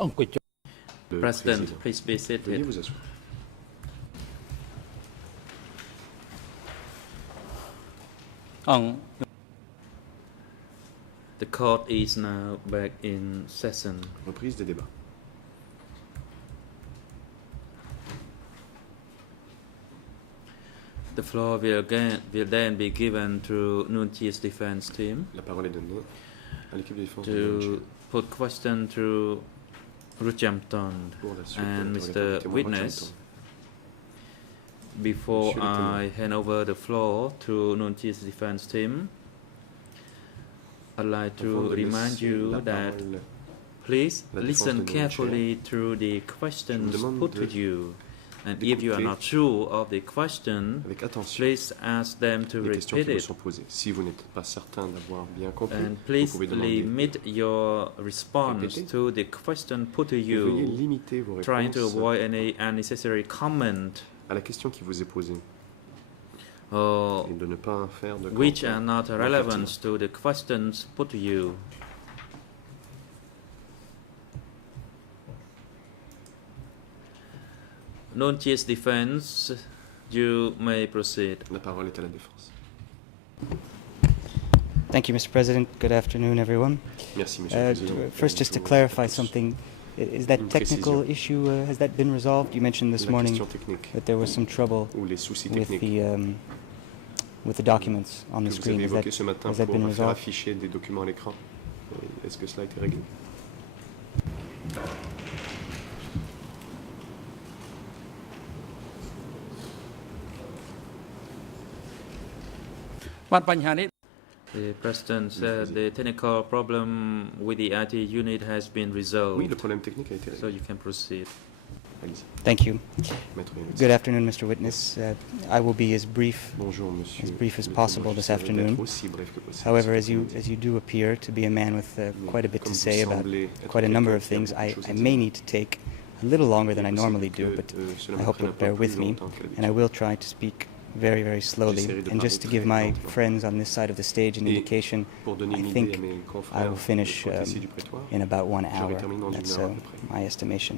Le President, président. please be Veuillez seated. vous asseoir. The court is now back in session. Reprise des débats. The floor will then be given to Nunchi's defense team La parole est donnée à l'équipe de défense de Nunchi to put question to Ruchampton pour la suite and de Mr. l'interrogatoire du témoin Witness. Rochampton. Before Monsieur le témoin. I hand over the floor to Nunchi's defense team, I'd like Avant to de remind laisser you la that parole, please la défense listen de Nunchi, carefully to the questions demande put to de- you. And if you are d'écouter not sure of the question, avec attention please ask them to les questions repeat qui vous it. sont posées. Si vous n'êtes pas certain d'avoir bien compris, And vous please pouvez demander limit your response Répétez. to the question put to et veuillez you, limiter vos trying to réponses avoid any unnecessary comment à la question qui vous est posée or et de ne pas faire de which commentaires are not non relevant pertinents. to the questions put to you. Nunchi's defense, you may proceed. La parole est à la défense. Thank you, Mr. President. Good afternoon, everyone. Merci, Monsieur le Président. First, just to Bonjour clarify à tous. something, is that Une technical précision. issue, has that been resolved? You mentioned this La morning question technique that there was some trouble ou les soucis with techniques the documents on the que vous screen. avez Is that, évoqués ce matin has that pour been faire resolved? afficher des documents à l'écran. Est-ce que cela a été réglé? The President said the technical problem with the IT unit has been Oui, resolved, le problème technique a été so réglé. you can proceed. Allez-y, Thank you. Maître Yanis. Good afternoon, Mr. Witness. I will be as brief. Bonjour, monsieur. As brief as le possible témoin. this J'essaierai d'être afternoon. aussi bref que possible However, cet as après-midi. you do appear to be a man with quite a bit Comme to vous say about semblez être quite a number of quelqu'un qui a things, beaucoup de I choses à may dire, need to take a little longer than I il est normally possible do, que, but cela I me hope prenne un you'll peu bear plus with me, longtemps que and I d'habitude. will try to speak very, very slowly. J'essaierai de And just to parler give très my lentement. friends on this side of the stage an Et indication, Pour donner I une idée think à mes I confrères will finish de ici du prétoire, in about 1 hour. j'aurai terminé dans That's une heure à peu près. my estimation.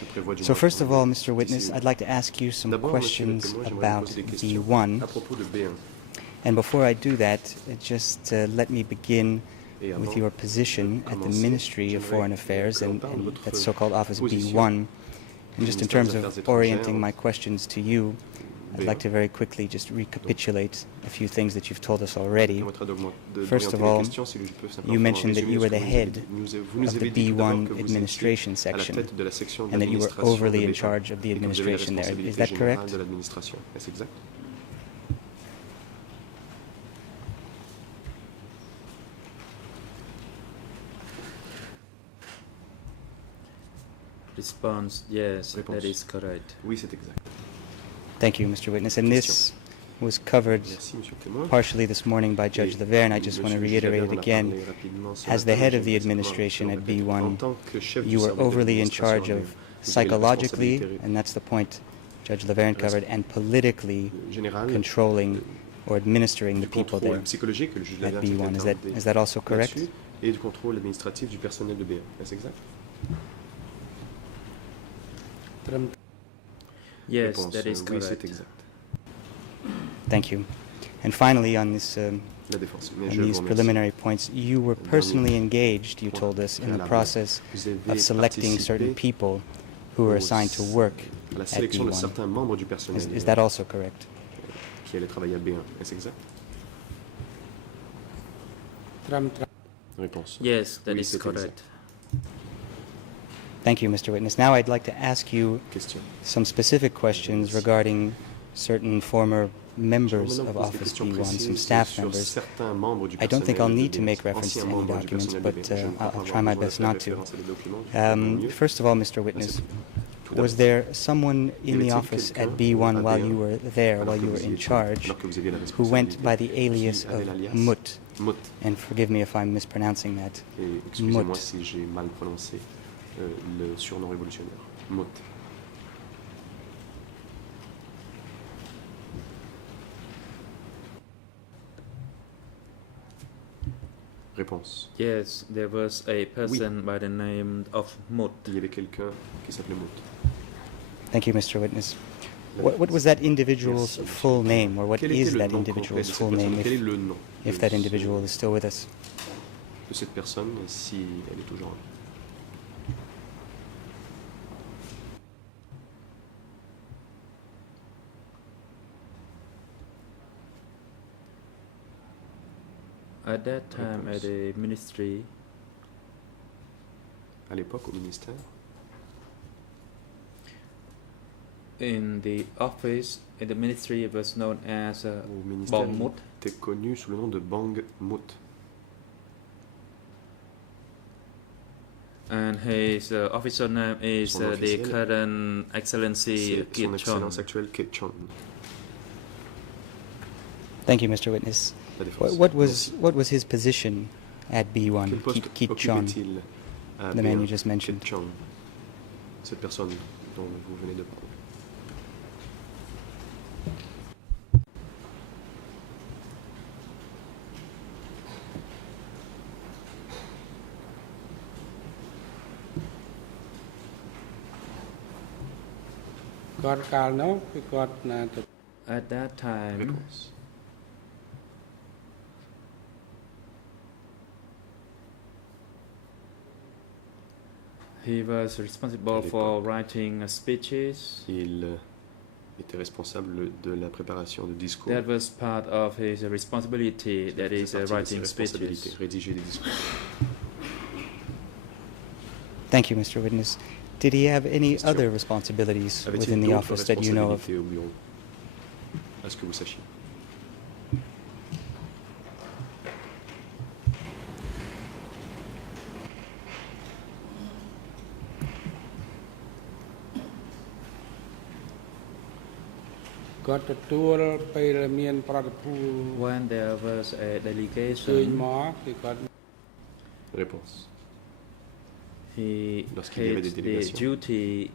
Je prévois d'une So heure first of all, d'ici Mr. Witness, une I'd like to ask you some D'abord, monsieur le questions témoin, j'aimerais vous about poser des questions B1. à propos de B1. And before I do that, just let me begin Et avant with your position de at the commencer, Ministry of j'aimerais Foreign Affairs que l'on and parle de votre that so-called Office position B1. And just in ministère des terms Affaires of étrangères, orienting my questions to you, I'd B1. like to very quickly just recapitulate a few things that you've told us already. Permettra First of d'orienter les all, questions, si je peux simplement you faire un mentioned that résumé you de were ce que the vous nous avez head dit. Vous nous of the avez dit tout d'abord B1 que vous administration étiez à la section, tête de la section and that you were d'administration de overly in B1 charge of the et que vous avez la administration there. Is responsabilité that générale correct? de l'administration. Est-ce exact? Response, yes, Réponse. that is correct. Oui, c'est exact. Thank you, Mr. Witness. And this was covered Merci, monsieur le témoin. partially this morning by Judge Et Laverne. I just want to monsieur le juge reiterate Laverne it en a again. parlé rapidement ce As the matin, head je of the vais simplement administration le at répéter. En B1, tant que chef du you were service overly in d'administration, charge of vous avez la psychologically, responsabilité and that's the point Judge Laverne covered, and politically générale controlling or administering the du people there contrôle psychologique que le juge at Laverne s'est B1. attardé Is that also correct? là-dessus, et du contrôle administratif du personnel de B1. Est-ce exact? Yes, Réponse, that is oui, c'est correct. exact. Thank you. And finally, on this, La défense. Mais on je vous these remercie. preliminary points, you were personally engaged, you told us, in the Préalable. process Vous avez of selecting certain participé people who were assigned to work à la at sélection de B1. certains membres du personnel Is that also correct? qui allaient travailler à B1. Est-ce exact? Réponse. Yes, that Oui, is c'est correct. Thank you, Mr. Witness. Now I'd like to ask you Question. some specific questions regarding certain former members Maintenant, of vous posez des Office questions B1, some précises staff sur members. certains membres du I don't think I'll personnel need de to B1, make reference to anciens any membres du documents, personnel but de B1. Je ne crois pas I'll avoir try my besoin de best faire not to. référence à des documents. Je vais faire de mon mieux. First of all, Mr. Ah, Witness, c'est tout was d'abord. there someone Y in the avait-il office quelqu'un at B1 à while B1, you were there, alors while que you vous were y in étiez, charge, alors que vous aviez la who went responsabilité, by the alias qui avait of l'alias Mut? Mut. And forgive me if I'm mispronouncing that. Et excusez-moi Mut. si j'ai mal prononcé le surnom révolutionnaire. Mut. Réponse. Yes, there was a person by the name of Mut. Il y avait quelqu'un qui s'appelait Mout. Thank you, Mr. Witness. What was that individual's Merci, full monsieur. name, or what Quel était is le that nom complet de individual's cette full personne? name Quel est le nom if de that ce- individual is still with us? de cette personne si elle est toujours en vie? At that time, at the ministry, À l'époque, au ministère, in the office, in the ministry, it was known as au ministère, Bong il Mut. était connu sous le nom de Bang Mout. And his official name is Son nom the officiel, current Excellency C'est son Kit Chon. excellence actuelle, Kit Chon. Thank you, Mr. Witness. La défense. What Merci. was his position at B1? Quel poste Keat Chon, occupait-il à the man B1? you just mentioned. Kit Chon, cette personne dont vous venez de parler. At that time, Réponse. he was responsible À for l'époque. writing speeches. Il était responsable de la préparation de discours. That was part of his responsibility, Cela that faisait is partie de ses writing responsabilités, speeches. rédiger des discours. Thank you, Mr. Witness. Did he have any Question. other responsibilities Avait-il within the d'autres office that you know of? responsabilités au bureau? À ce que vous sachiez. When there was a delegation, Réponse. he Lorsqu'il y avait had des the délégations. duty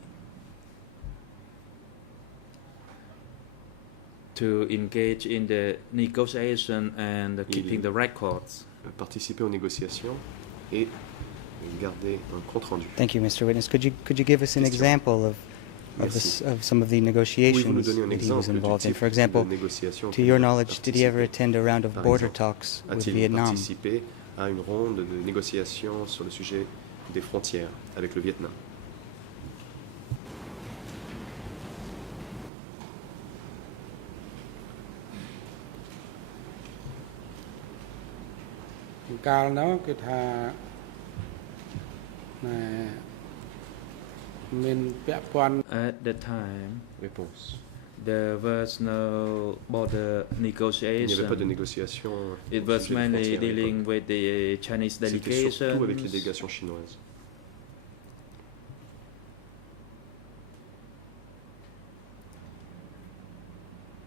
to engage in the negotiation and keeping the records. Participer aux négociations et garder un compte rendu. Thank you, Mr. Witness. Could you give us an Question. example of Merci. of some of the Pouvez-vous nous negotiations donner un that he was exemple du involved in? type For example, de négociation to your auquel il a knowledge, did he ever participé? attend a round of Par border exemple, talks with A-t-il Vietnam? participé à une ronde de négociations sur le sujet des frontières avec le Vietnam? At the time, Réponse. there was no border Il n'y avait pas de negotiation. négociation. It au was sujet des mainly frontières à dealing l'époque. with the Chinese C'était surtout avec les delegations délégations chinoises.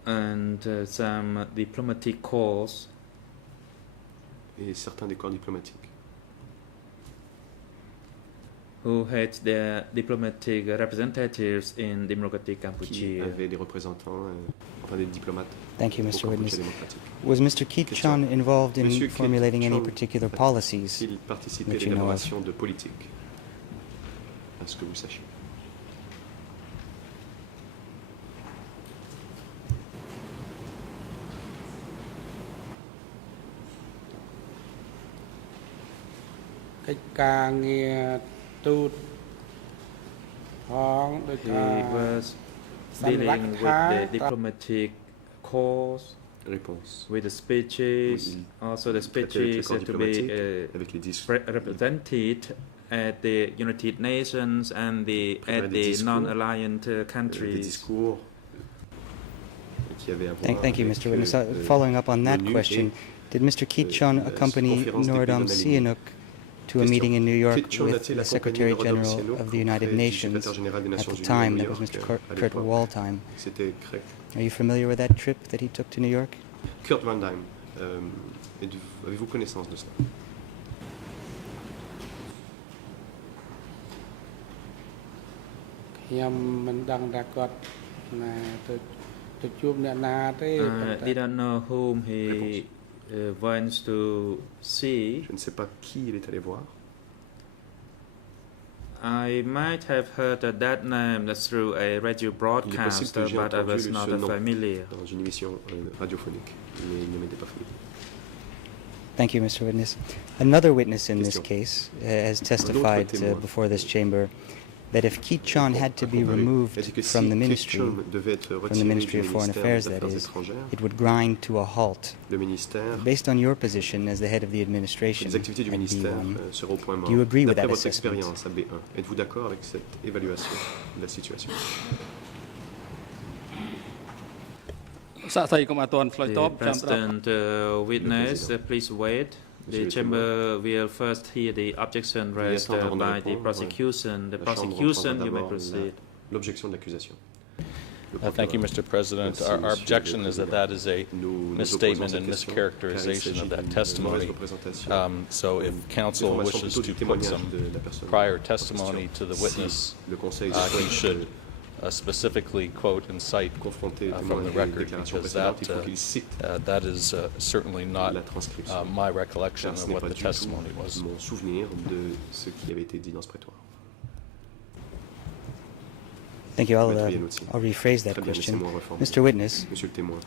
and some diplomatic calls. Et certains des corps diplomatiques Who had their diplomatic representatives in Democratic qui Cambodia. avaient des représentants, enfin des diplomates Thank you, au Mr. Cambodge Witness. démocratique. Was Mr. Keat Question. Chon involved in Monsieur Keat formulating any Chon particular policies? S'il participait à that you know of. l'élaboration de politique, à ce que vous sachiez. He was dealing with the diplomatic calls, Réponse. with the speeches. Oui, Also, the traitait avec les speeches corps had to be diplomatiques, avec les discours. represented at the United Nations and Préparer at des the discours, non-aligned Des countries. discours qui avaient à voir Thank you, avec, Mr. Witness. euh, Following up on that l'ONU question, did Mr. Keat Chon la accompany conférence des Norodom pays non alignés. Sihanouk to a Question. meeting in New York Kit Chon with a-t-il the accompagné Secretary Norodom General Sihanouk of the United auprès du Nations secrétaire général des at Nations the Unies à time? New That was York, Mr. à Kurt l'époque. Waldheim. C'était Are you familiar with that trip that he took to New York? Kurt Waldheim. Avez-vous connaissance de cela? Didn't know whom he wants to see. Je ne sais pas qui il est allé voir. I might have heard that name through a radio broadcast, que j'ai but I was entendu not ce nom familiar. dans une émission radiophonique, mais il ne m'était pas familier. Thank you, Mr. Witness. Another witness in this Question. case has testified témoin. before this chamber that if Keith Chon had to be Il a removed dit que from si the Keith ministry, Chon devait être from the retiré Ministry du of Foreign ministère Affairs, des that Affaires is, étrangères, it would grind to a halt. le ministère, Based on your position as the head of the administration les activités du at ministère B1, seront au point mort. do you agree with D'après that votre assessment? expérience à B1, êtes-vous d'accord avec cette évaluation de la situation? សាកសីកុំអត់ទាន់ឆ្លើយ The តបចាំស្ដាប់ President witness, please wait. The Monsieur le chamber will first hear the objection raised attendre avant de by the répondre. prosecution. The La Chambre prosecution, entendra you may d'abord proceed. l'objection de l'accusation. Thank you, Mr. President. Merci, Our Monsieur objection le is that Président. that is a Nous misstatement opposons and cette question, mischaracterization car il of that s'agit d'une testimony. mauvaise représentation. So if counsel Information wishes plutôt to du put témoignage some de la personne prior en testimony question. to the Si witness, le Conseil he souhaite should specifically quote and cite confronter from témoins the des record, déclarations because précédentes, that, il faut qu'il cite that is certainly not la transcription. my recollection Car ce of n'est what pas the du tout testimony was. mon souvenir de ce qui avait été dit dans ce prétoire. Thank you. Maître Iannuzzi. I'll rephrase that Très bien, question. laissez-moi reformuler. Mr. Witness, Monsieur le témoin,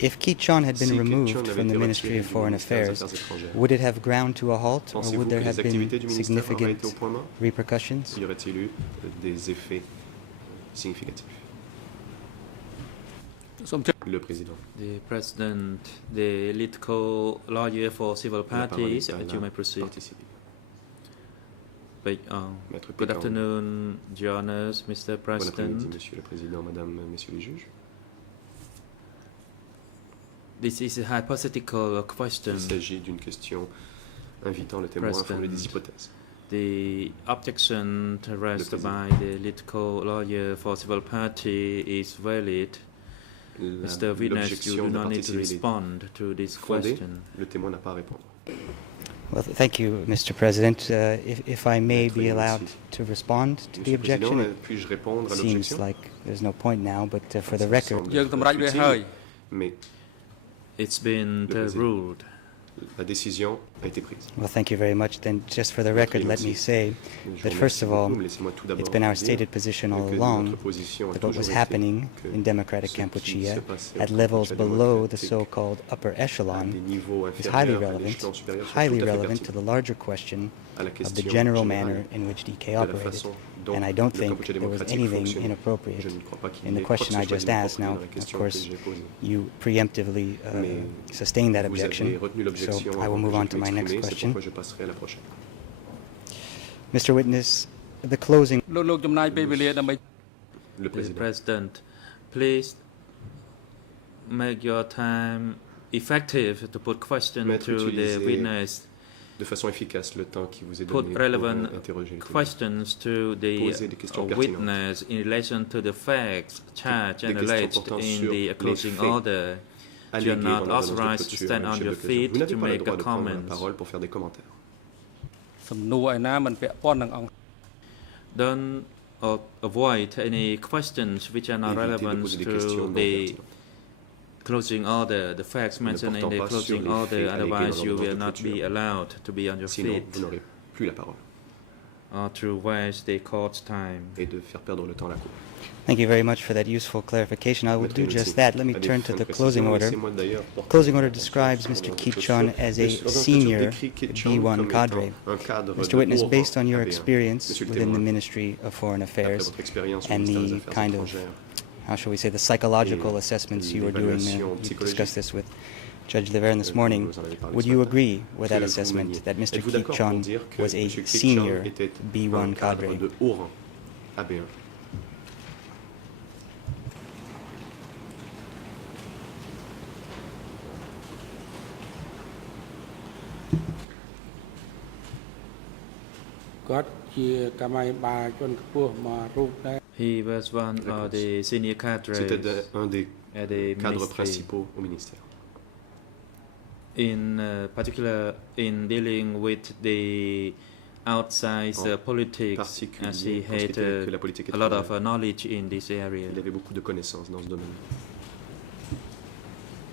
if Keith Chon had been si Keith Chon removed avait from the été Ministry retiré of du Foreign ministère des Affairs, Affaires étrangères, would it have ground to a halt, or pensez-vous would que there les have been activités du ministère auraient significant été au point mort? repercussions? Y aurait-il eu des effets significatifs? សូមជម្រាប Le président. The President, the lead co-lawyer for civil La parole parties, est à you la may proceed. partie civile. Maître Good Pécan. afternoon, Your Honors, Mr. Bon après-midi, President. Monsieur le Président, Madame, Messieurs les juges. This is a hypothetical Il question. s'agit d'une question invitant le témoin à formuler des President. hypothèses. The objection raised Président. by the lead co-lawyer for civil party is valid. Mr. Witness, you L'objection do de la not partie need to civile est respond to this fondée. question. Le témoin n'a pas à répondre. Well, thank you, Mr. President. If I may Maître be allowed Iannuzzi. to respond to the Monsieur le Président, objection, puis-je répondre à it seems l'objection? like there's no point now, but for the Ça record, semble យើងតម្រេចវា futile, ហើយ mais It's been Le Président. ruled. la décision a été prise. well, thank you very much. Then, just for the Maître record, let me Iannuzzi. say Je vous that first of remercie all, beaucoup, mais laissez-moi tout d'abord it's been our dire stated position all que along notre position a that what toujours was été happening que in Democratic ce qui Kampuchea se passait at au levels Kampuchea below the démocratique so-called upper à echelon des niveaux is highly inférieurs à relevant, l'échelon supérieur sont highly tout à fait relevant to pertinents the larger question à la of the question general générale manner in which DK de la operated. façon dont And I don't le think Kampuchea there was démocratique anything fonctionne. inappropriate Je ne crois pas qu'il in y the ait quoi que question ce I soit just d'inapproprié asked. dans Now, la of question course, que j'ai posée. you preemptively Mais sustained that Vous avez objection, retenu so l'objection I will avant move que on je to pu my next m'exprimer, c'est question. pourquoi je passerai à la prochaine. Mr. Witness, the closing លោកចំណាយពេលវេលាដើម្បី Le The président. President, please make your time effective to put question Maître, to the utilisez witness. De façon efficace le temps qui vous est Put donné pour relevant interroger le témoin. questions to the Posez des questions pertinentes. witness in relation to the facts charged Des and questions alleged portant in sur the les closing faits order. You are Allégués not dans l'ordonnance de authorized to clôture, stand on chef your d'accusation. feet Vous n'avez to pas le make droit a de prendre la comment. parole pour faire des commentaires. សំណួរឯណាមិនពាក់ព័ន្ធនឹងអង្គ Don't avoid any questions which are not Évitez de relevant poser des questions to non the pertinentes. closing order, the facts mentioned in portant the pas closing sur les order, faits allégués otherwise dans you will l'ordonnance not de be clôture. allowed to be on your Sinon, feet vous n'aurez plus la parole or to waste the court's time. et de faire perdre le temps à la Cour. Thank you very much for that useful clarification. I will Maître do Iannuzzi, just that. Let me à des turn to fins de the closing précision, order. laissez-moi d'ailleurs porter Closing order attention describes sur Mr. l'ordonnance de Keith clôture. Chon as a L'ordonnance de clôture senior décrit Keith Chon B1 comme cadre. étant un cadre Mr. de Witness, haut based on rang your AB1. experience Monsieur le within the témoin, Ministry of Foreign d'après Affairs votre expérience au and ministère des the Affaires kind of, étrangères, how shall we say, the psychological Et assessments you were doing, l'évaluation you psychologique. discussed this with Judge Leverne this vous morning. nous en avez parlé Would ce you matin, agree with that que vous assessment meniez. that Mr. Êtes-vous Keith d'accord Chon pour dire que was a M. Keith Chon senior était B1 un cadre cadre? de haut rang AB1? He was one of the senior cadres C'était un des at the cadres ministry, principaux au ministère. in particular in dealing with the outside En politics, as he particulier, en ce qui had était que la politique a lot of étrangère. knowledge in this area. Il avait beaucoup de connaissances dans ce domaine.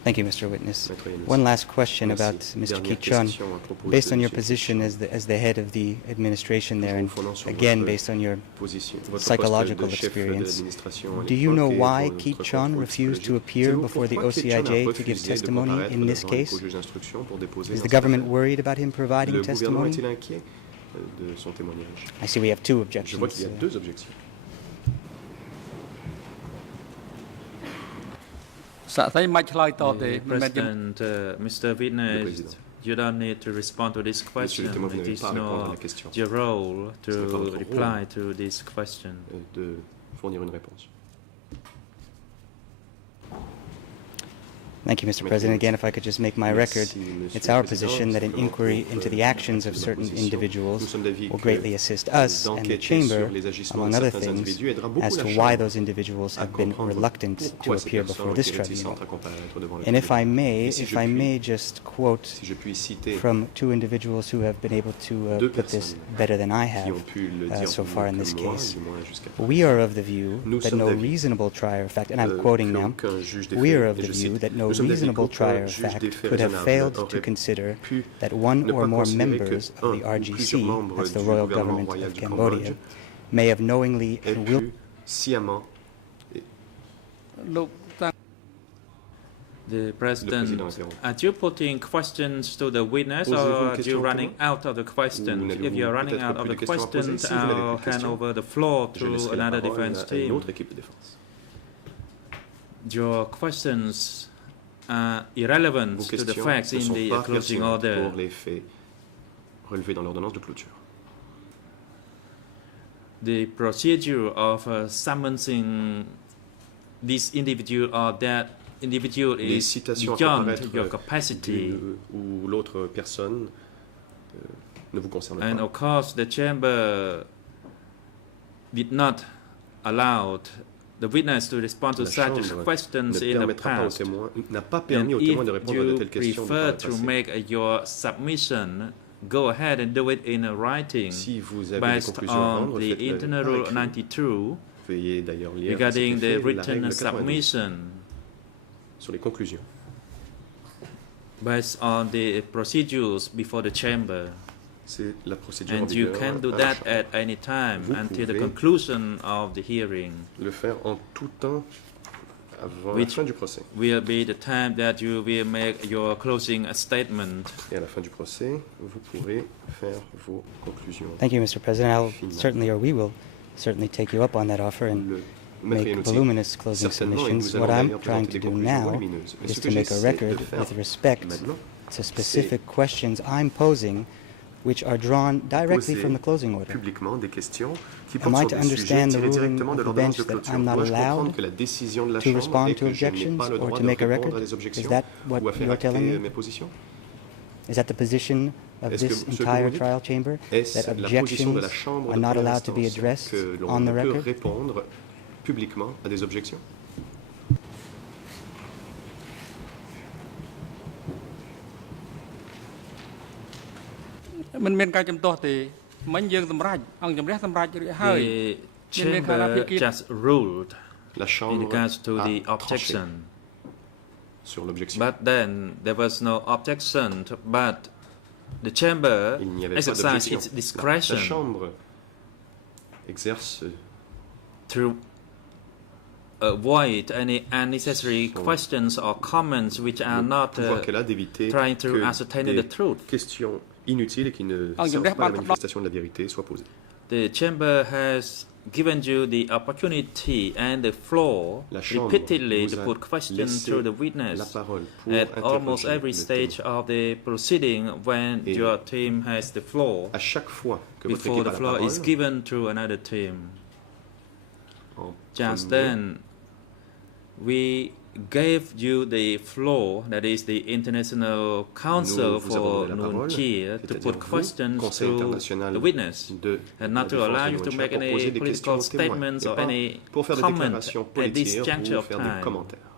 Thank you, Mr. Witness. Maître Yanis. One last question Merci. about Mr. Dernière Ki-chun. question à propos Based de on your Monsieur position Ki-chun. as the head of the administration there, and Nous fondons sur again, votre based on your position, votre psychological poste de chef de experience, l'administration à do you know l'époque et why votre Ki-chun contrôle refused to psychologique. appear Savez-vous before the pourquoi Ki-chun a OCIJ to refusé give de testimony comparaître in this devant le case? juge d'instruction pour déposer Is dans the cette government affaire? worried about him providing Le gouvernement testimony? est-il inquiet de son témoignage? I see we have two Je objections. vois qu'il y a deux objections. សាក់សីមិនឆ្លើយតបទេ The មិនមែនខ្ញុំ President, Mr. Witness, Président. you don't need to respond to this question. témoin, vous It n'avez is pas à répondre à la not question. your role Ce n'est pas votre to rôle. reply to this question. De fournir une réponse. Thank you, Mr. Maître President. Yanis. Again, if I could just make my Merci, record, Monsieur it's le our Président. position that an Simplement inquiry pour, into the actions of la certain position. Nous individuals sommes d'avis will que greatly assist us and the d'enquêter Chamber, sur les agissements among de other certains things, individus aidera beaucoup as la to Chambre why those individuals à have been comprendre reluctant to pourquoi ces appear personnes before ont this été tribunal. réticentes à comparaître devant le And if I tribunal. may, Et si if je I puis- may just quote Si je puis citer from two individuals who have been able to Deux put this personnes better than I qui have ont pu le dire so mieux far in que this moi, case. du moins jusqu'à We are of the view Nous that sommes no d'avis, reasonable trier of fact, and I'm quoting now, qu'aucun juge des we faits, are of et the je view cite, that no nous sommes d'avis reasonable qu'aucun trier of juge des fact faits could have raisonnables failed to aurait consider pu that one ne or pas more considérer members que of the un ou RGC, plusieurs membres that's the du royal gouvernement government royal of du Cambodia, Cambodge may have knowingly ait and pu will sciemment លោកតាំង The President, président interrompt. are you putting questions to the witness Posez-vous une or are question you au running témoin? out of the questions? Ou n'avez-vous If you're running peut-être out of plus the de questions à poser? questions, Si vous n'avez I'll plus de hand questions, over the floor je to laisserai la another parole defense à une team. autre équipe de défense. Your questions are irrelevant Vos to the questions facts ne in sont the pas closing pertinentes order. pour les faits relevés dans l'ordonnance de clôture. The procedure of summoning this individual or that individual Les is citations à beyond comparaître your capacity. d'une ou l'autre personne ne vous concerne And pas. of course, the chamber did not allow the witness to respond to La such Chambre questions ne in the permettra pas aux past. témoins, n'a pas And permis aux if témoins de répondre à de you telles questions prefer par to le passé. make your submission, go ahead and do it in a writing Si vous avez des based conclusions à on rendre, the faites-le internal par rule écrit. 92 Veuillez d'ailleurs lire regarding à cet the effet la written règle 92 submission sur les conclusions. based on the procedures before the chamber. C'est la procédure en And you vigueur can do à la that Chambre. at any time Vous until the pouvez conclusion of the hearing, Le faire en tout temps avant la Which- fin du procès. will be the time that you will make your closing statement. Et à la fin du procès, vous pourrez faire vos conclusions. Thank you, Mr. President. I'll Finalement. certainly, or we will certainly take you up on that offer and Le Maître make Yanis, voluminous closing certainement, et submissions. nous allons What I'm d'ailleurs trying présenter to des do conclusions now volumineuses. Mais is ce to que make a j'essaie de record faire with respect maintenant, to specific questions I'm posing, which are drawn directly poser from the closing order. publiquement des questions qui Am portent I sur to des understand sujets the tirés ruling directement de of the l'ordonnance bench de that clôture. I'm not Dois-je comprendre allowed que la décision de la to Chambre respond est to que je n'ai objections pas le or droit to de make a répondre à record? des objections Is that what ou à faire you're telling acter me? mes positions? Is that the position of Est-ce que this ce que vous entire dites trial chamber, Est-ce that la position de la objections Chambre are de not première allowed to be instance addressed que l'on on the ne peut record? répondre publiquement à des objections?មិនមានការចំទាស់ទេមិញយើងសម្រេចអង្គជំរះសម្រេចរួចហើយ The Nên nên khả năng chamber kia- just ruled La in Chambre regards to a the tranché objection. sur l'objection. But then there was no objection, but the chamber Il n'y avait pas exercised d'objection. its La discretion Chambre exerce to avoid any unnecessary Son- questions or comments which are le not pouvoir qu'elle a d'éviter trying to que ascertain des the truth. questions inutiles et qui ne Ah, servent j'aimerais pas à la pas- manifestation de la vérité soient posées. The chamber has given you the opportunity and the floor La Chambre repeatedly to vous a put questions laissé to the la witness parole pour at almost interroger every le stage témoin. of the proceeding when Et your team has the floor À chaque fois que votre before équipe the a la floor is parole, given to another team. en Just premier, then, we gave you the floor, that is the International Council Nous vous avons for donné la parole, Nunchir, to c'est-à-dire put vous, questions Conseil to international the witness, de and la not to défense allow de you to Nunchia make pour any poser des political questions aux témoins, statements et or pas any pour faire des comment déclarations at this politiques juncture ou of faire des time. commentaires.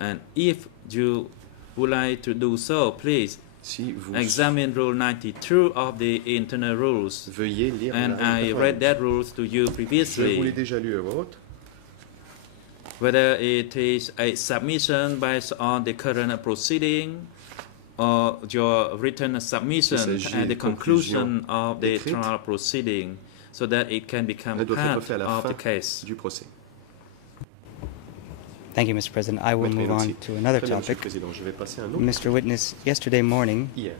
And if you would like to do so, please Si vous examine Rule 92 of the internal rules. veuillez lire And la I règle read 92. that rules to you Je vous l'ai previously. déjà lu à voix haute. whether it is a submission based on the current proceeding or your written submission s'agit at the de conclusion conclusions of the écrites. trial proceeding so that it can become Elle doit être part faite à la of fin the case. du procès. Thank you, Mr. President. I will Maître move on Elotsi. to another Très bien, Monsieur le topic. Président. Je vais passer à un autre. Mr. Witness, yesterday morning, Hier,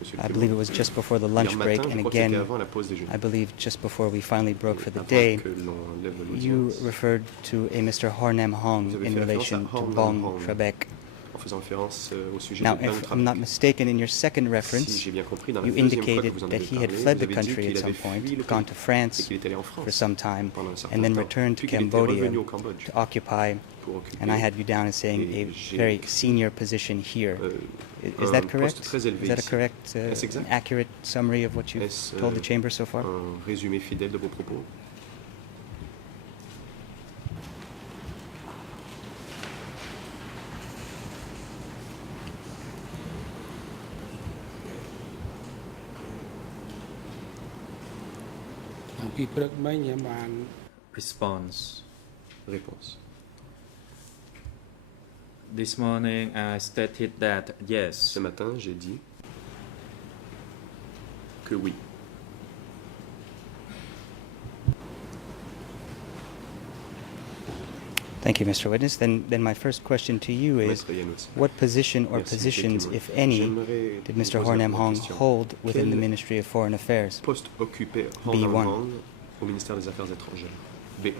Monsieur le I Président. believe it was just before the Hier lunch break, matin, je and crois que c'était again, avant la pause déjeuner. I believe just before we finally broke for the Avant day, que l'on lève you l'audience, referred to a Mr. Hornam Hong Vous avez in fait référence à relation to Hornam Bong Hong. Trebek. en faisant référence au sujet Now, de Bang if I'm not Trabek. mistaken, in your second Si reference, j'ai bien compris, dans la you deuxième fois que indicated vous en that avez he had parlé, fled vous the avez dit country at qu'il some avait point, fui le gone pays to et France qu'il était allé en for France some time, pendant un certain and then temps, returned to puis qu'il était Cambodia revenu au Cambodge to occupy, pour occuper and I had you down as saying Et a j'ai very écrit, senior position here. Is un that poste correct? très élevé Is that a ici. correct, Est-ce exact? accurate summary of what you've Est-ce, told the chamber so far? un résumé fidèle de vos propos? Response. Réponse. This morning I stated that yes, Ce matin, j'ai dit que oui. Thank you, Mr. Witness. Then my first question to you is, Maître Yanous. what position or Merci, positions, Monsieur if Témoin. any, J'aimerais did vous Mr. poser Hornam la Hong question. hold within the Quel Ministry of Foreign Affairs? poste occupé B1. Hornam Hong au ministère des Affaires étrangères? B1.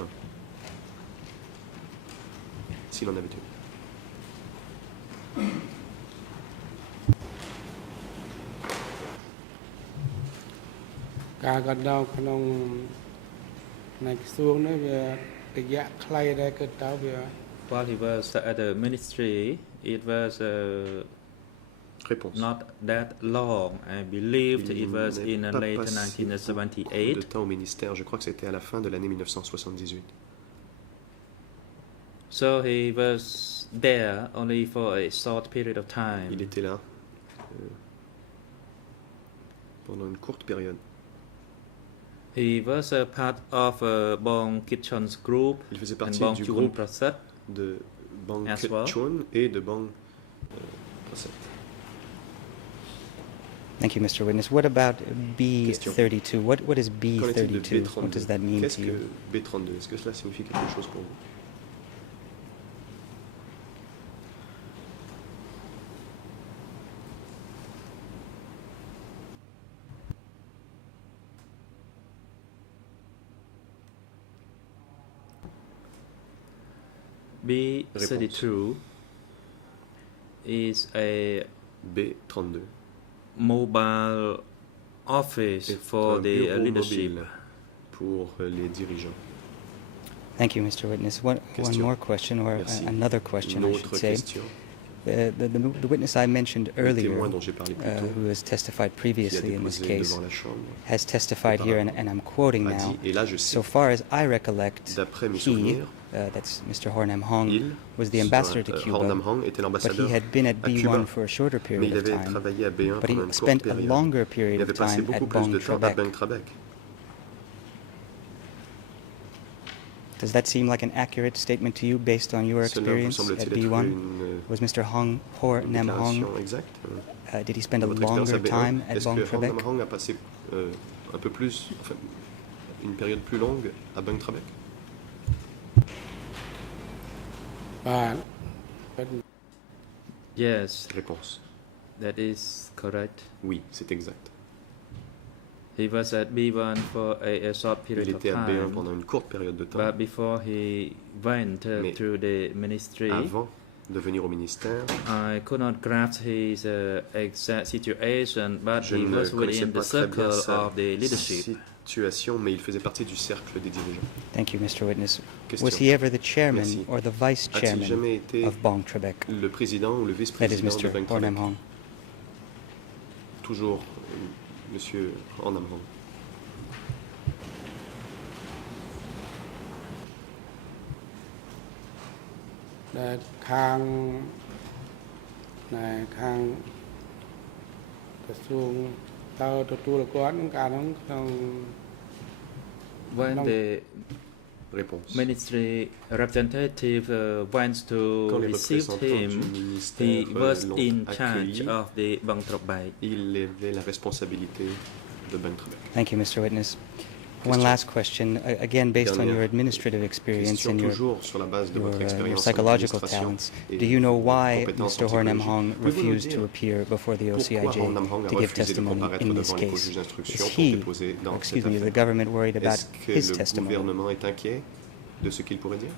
S'il en avait eu. ការកណ្ដោក្នុងនៃក្រសួងនេះវារយៈខ្លីដែរគិតទៅវា while he was at the ministry, it was Réponse. not that long. I believed it was n'est in pas late passé beaucoup de 1978. temps au ministère. Je crois que c'était à la fin de l'année 1978. So he was there only for a short period of Il time. était là pendant une courte période. He was a part of Bong Kitchon's group Il faisait and partie Bong du Chung groupe Prasad. de Bang As well. Chun et de Bang Prasad. Thank you, Mr. Witness. What about B32? What is Qu'en est-il de B32? B32? What does that mean Qu'est-ce to you? que B32? Est-ce que cela signifie quelque chose pour vous? B32 is a B32 mobile office est for un the bureau leadership. mobile pour les dirigeants. Thank you, Mr. Witness. One Question. more question, or Merci. another question, Une I should autre say. question. The witness I mentioned Le earlier, témoin dont j'ai parlé plus tôt, who has testified qui a previously in this déposé case, devant la Chambre, has testified here, and I'm quoting a now, dit, et là je so cite, far as I recollect, d'après mes he, souvenirs, that's Mr. Hornam Hong, il, was the ambassador to Hornam Cuba, Hong était but l'ambassadeur he had been at à Cuba, B1 for a shorter mais period il of avait time, travaillé à B1 but pendant he une courte spent a période. longer Il period avait of passé time beaucoup at plus Bong de temps à Trebek. Bang Trabek. Does that seem like an accurate statement to you based on your Cela vous experience at semble-t-il être B1? une Was Mr. Hornam Hong, déclaration exacte did he spend de a votre expérience à longer B1? time at Est-ce Bong que Hornam Trebek? Hong a passé un peu plus, enfin, une période plus longue à Bang Trabek? បាទ Yes, Réponse. that is correct. Oui, c'est exact. He was at B1 for a short period Il of était à B1 time. pendant une courte période de temps. But before he went Mais to the ministry, Avant de venir au ministère, I could not grasp his exact situation, but je he ne was connaissais within the pas très bien circle sa of the leadership. situation, mais il faisait partie du cercle des dirigeants. Thank you, Mr. Witness. Question. Was he ever the chairman Merci. or the vice A-t-il chairman jamais été of Bong Trebek? le président ou le That is vice-président de Mr. Bang Hornam Trabek? Hong. Toujours Monsieur Hornam Hong.《ដែលខាងខាងក្រសួងតើទទួលគាត់នឹងការហ្នឹងក្នុង When No. the Réponse. ministry representative went to Quand les receive représentants him, du ministère he was l'ont in charge accueilli, of the Bang Trok Bai. il avait la responsabilité de Bang Trabek. Thank you, Mr. Witness. One Question. last question, again based on Dernière your administrative experience Question and your toujours sur la base de votre your expérience en psychological administration talents. et Do you know vos why compétences Mr. Hornam psychologiques. Hong Pouvez-vous nous refused to dire appear before the pourquoi OCIJ Hornam Hong a to give refusé de testimony comparaître in this devant les case? juges d'instruction Is pour he, déposer dans excuse cette me, is the affaire? government worried about Est-ce que his le testimony? gouvernement est inquiet de ce qu'il pourrait dire?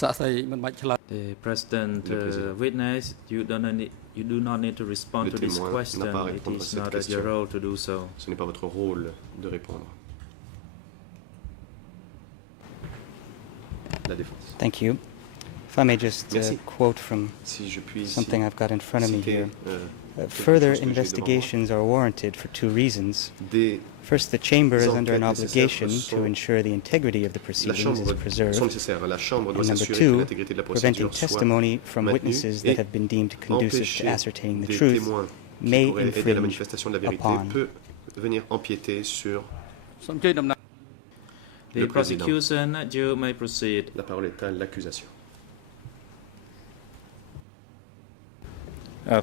សាក់ស្អីមិនបាច់ឆ្លើយ The President Le président. witness, you do not need to respond Le to this témoin question. n'a pas à It répondre à is cette not question. your role to do so. Ce n'est pas votre rôle de répondre. La défense. Thank you. If I may just Merci. quote from Si je puis ici something I've got in front of me citer, here. quelque Further chose que j'ai devant moi. investigations are warranted for two reasons. Des First, the Chamber is Les under an enquêtes nécessaires obligation to sont- ensure the integrity of the la proceedings is Chambre sont preserved. nécessaires. La Chambre doit And number s'assurer que two, l'intégrité de la preventing procédure soit testimony from maintenue witnesses et that have been deemed conducive to empêcher ascertaining the des truth témoins qui may pourraient aider à la infringe manifestation de la vérité upon peut venir empiéter sur សូមជួយដំណើរ The Le président. prosecution, you may proceed. la parole est à l'accusation.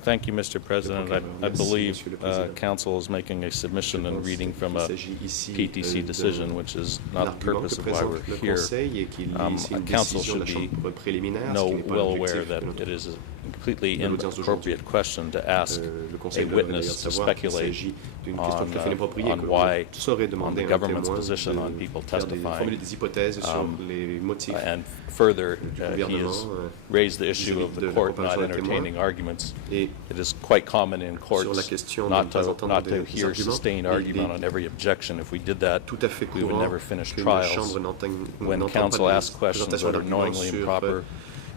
Thank you, Mr. President. procureur. I Merci, believe Monsieur le Président. counsel is making a submission and reading from Il a s'agit ici, PTC de decision, which is not the l'argument purpose que of why présente we're le here. Conseil et qu'il lit ici une Counsel décision de la should be Chambre préliminaire, ce know qui n'est pas well l'objectif aware de that notre it is a completely de l'audience inappropriate question to ask le a Conseil doit d'ailleurs witness to savoir qu'il speculate s'agit d'une question tout à fait inappropriée on que why l'on saurait on demander the à un government's témoin position on people de faire testifying. formuler des hypothèses sur les motifs And further, du he gouvernement has raised the issue of vis-à-vis the de la court not comparaison des témoins. entertaining arguments. et It is quite common in sur courts la question de not ne pas to entendre des hear arguments. sustained Et argument on every objection. If we did that, tout à fait we would courant never finish qu'une trials. chambre When n'entende counsel pas asks de questions présentation that are d'arguments knowingly sur improper,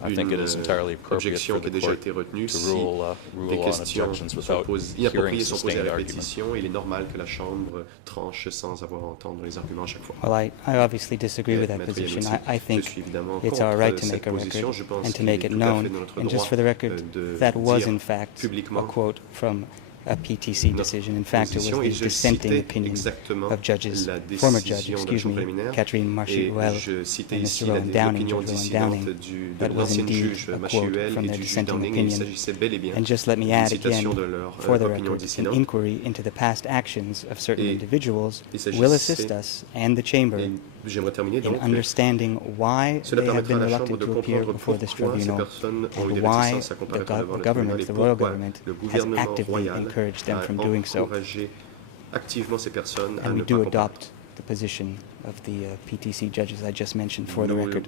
I think it is entirely une appropriate objection for qui a the déjà court été retenue to si rule des on questions objections sont without hearing inappropriées sont posées sustained à argument. répétition. Il est normal que la Chambre tranche sans avoir à entendre les arguments à chaque fois. Well, I obviously disagree with that Maître position. Yanucci, I je think suis évidemment it's our contre right to cette make a position. record Je pense and to qu'il make est it tout à fait known. de notre And just droit, for the record, de that was dire in fact a publiquement quote from a PTC notre decision. In fact, it was position, et the je dissenting citais opinion exactement of judges, la former judge, décision de la excuse Chambre me, préliminaire, Catherine et Marchi-Huel je citais and ici Mr. Rowan Downing, l'opinion Judge Rowan dissidente Downing. de That was l'ancienne indeed juge a quote Machiuel from et their du juge dissenting Downing. Il opinion. s'agissait bel et bien And just let me d'une add citation again, de leur for the opinion record, an dissidente. inquiry into the past actions of certain Et individuals il s'agissait- will assist us and the Chamber Et j'aimerais terminer in donc. understanding why Cela they have permettra à been la Chambre reluctant de to appear comprendre before this pourquoi ces tribunal personnes ont eu and des why réticences à comparaître devant le government, tribunal et the royal pourquoi government, le has gouvernement actively royal encouraged them a from doing so. encouragé activement ces personnes à And we ne do pas comparaître. adopt the position of the PTC judges I just mentioned for the Nous record.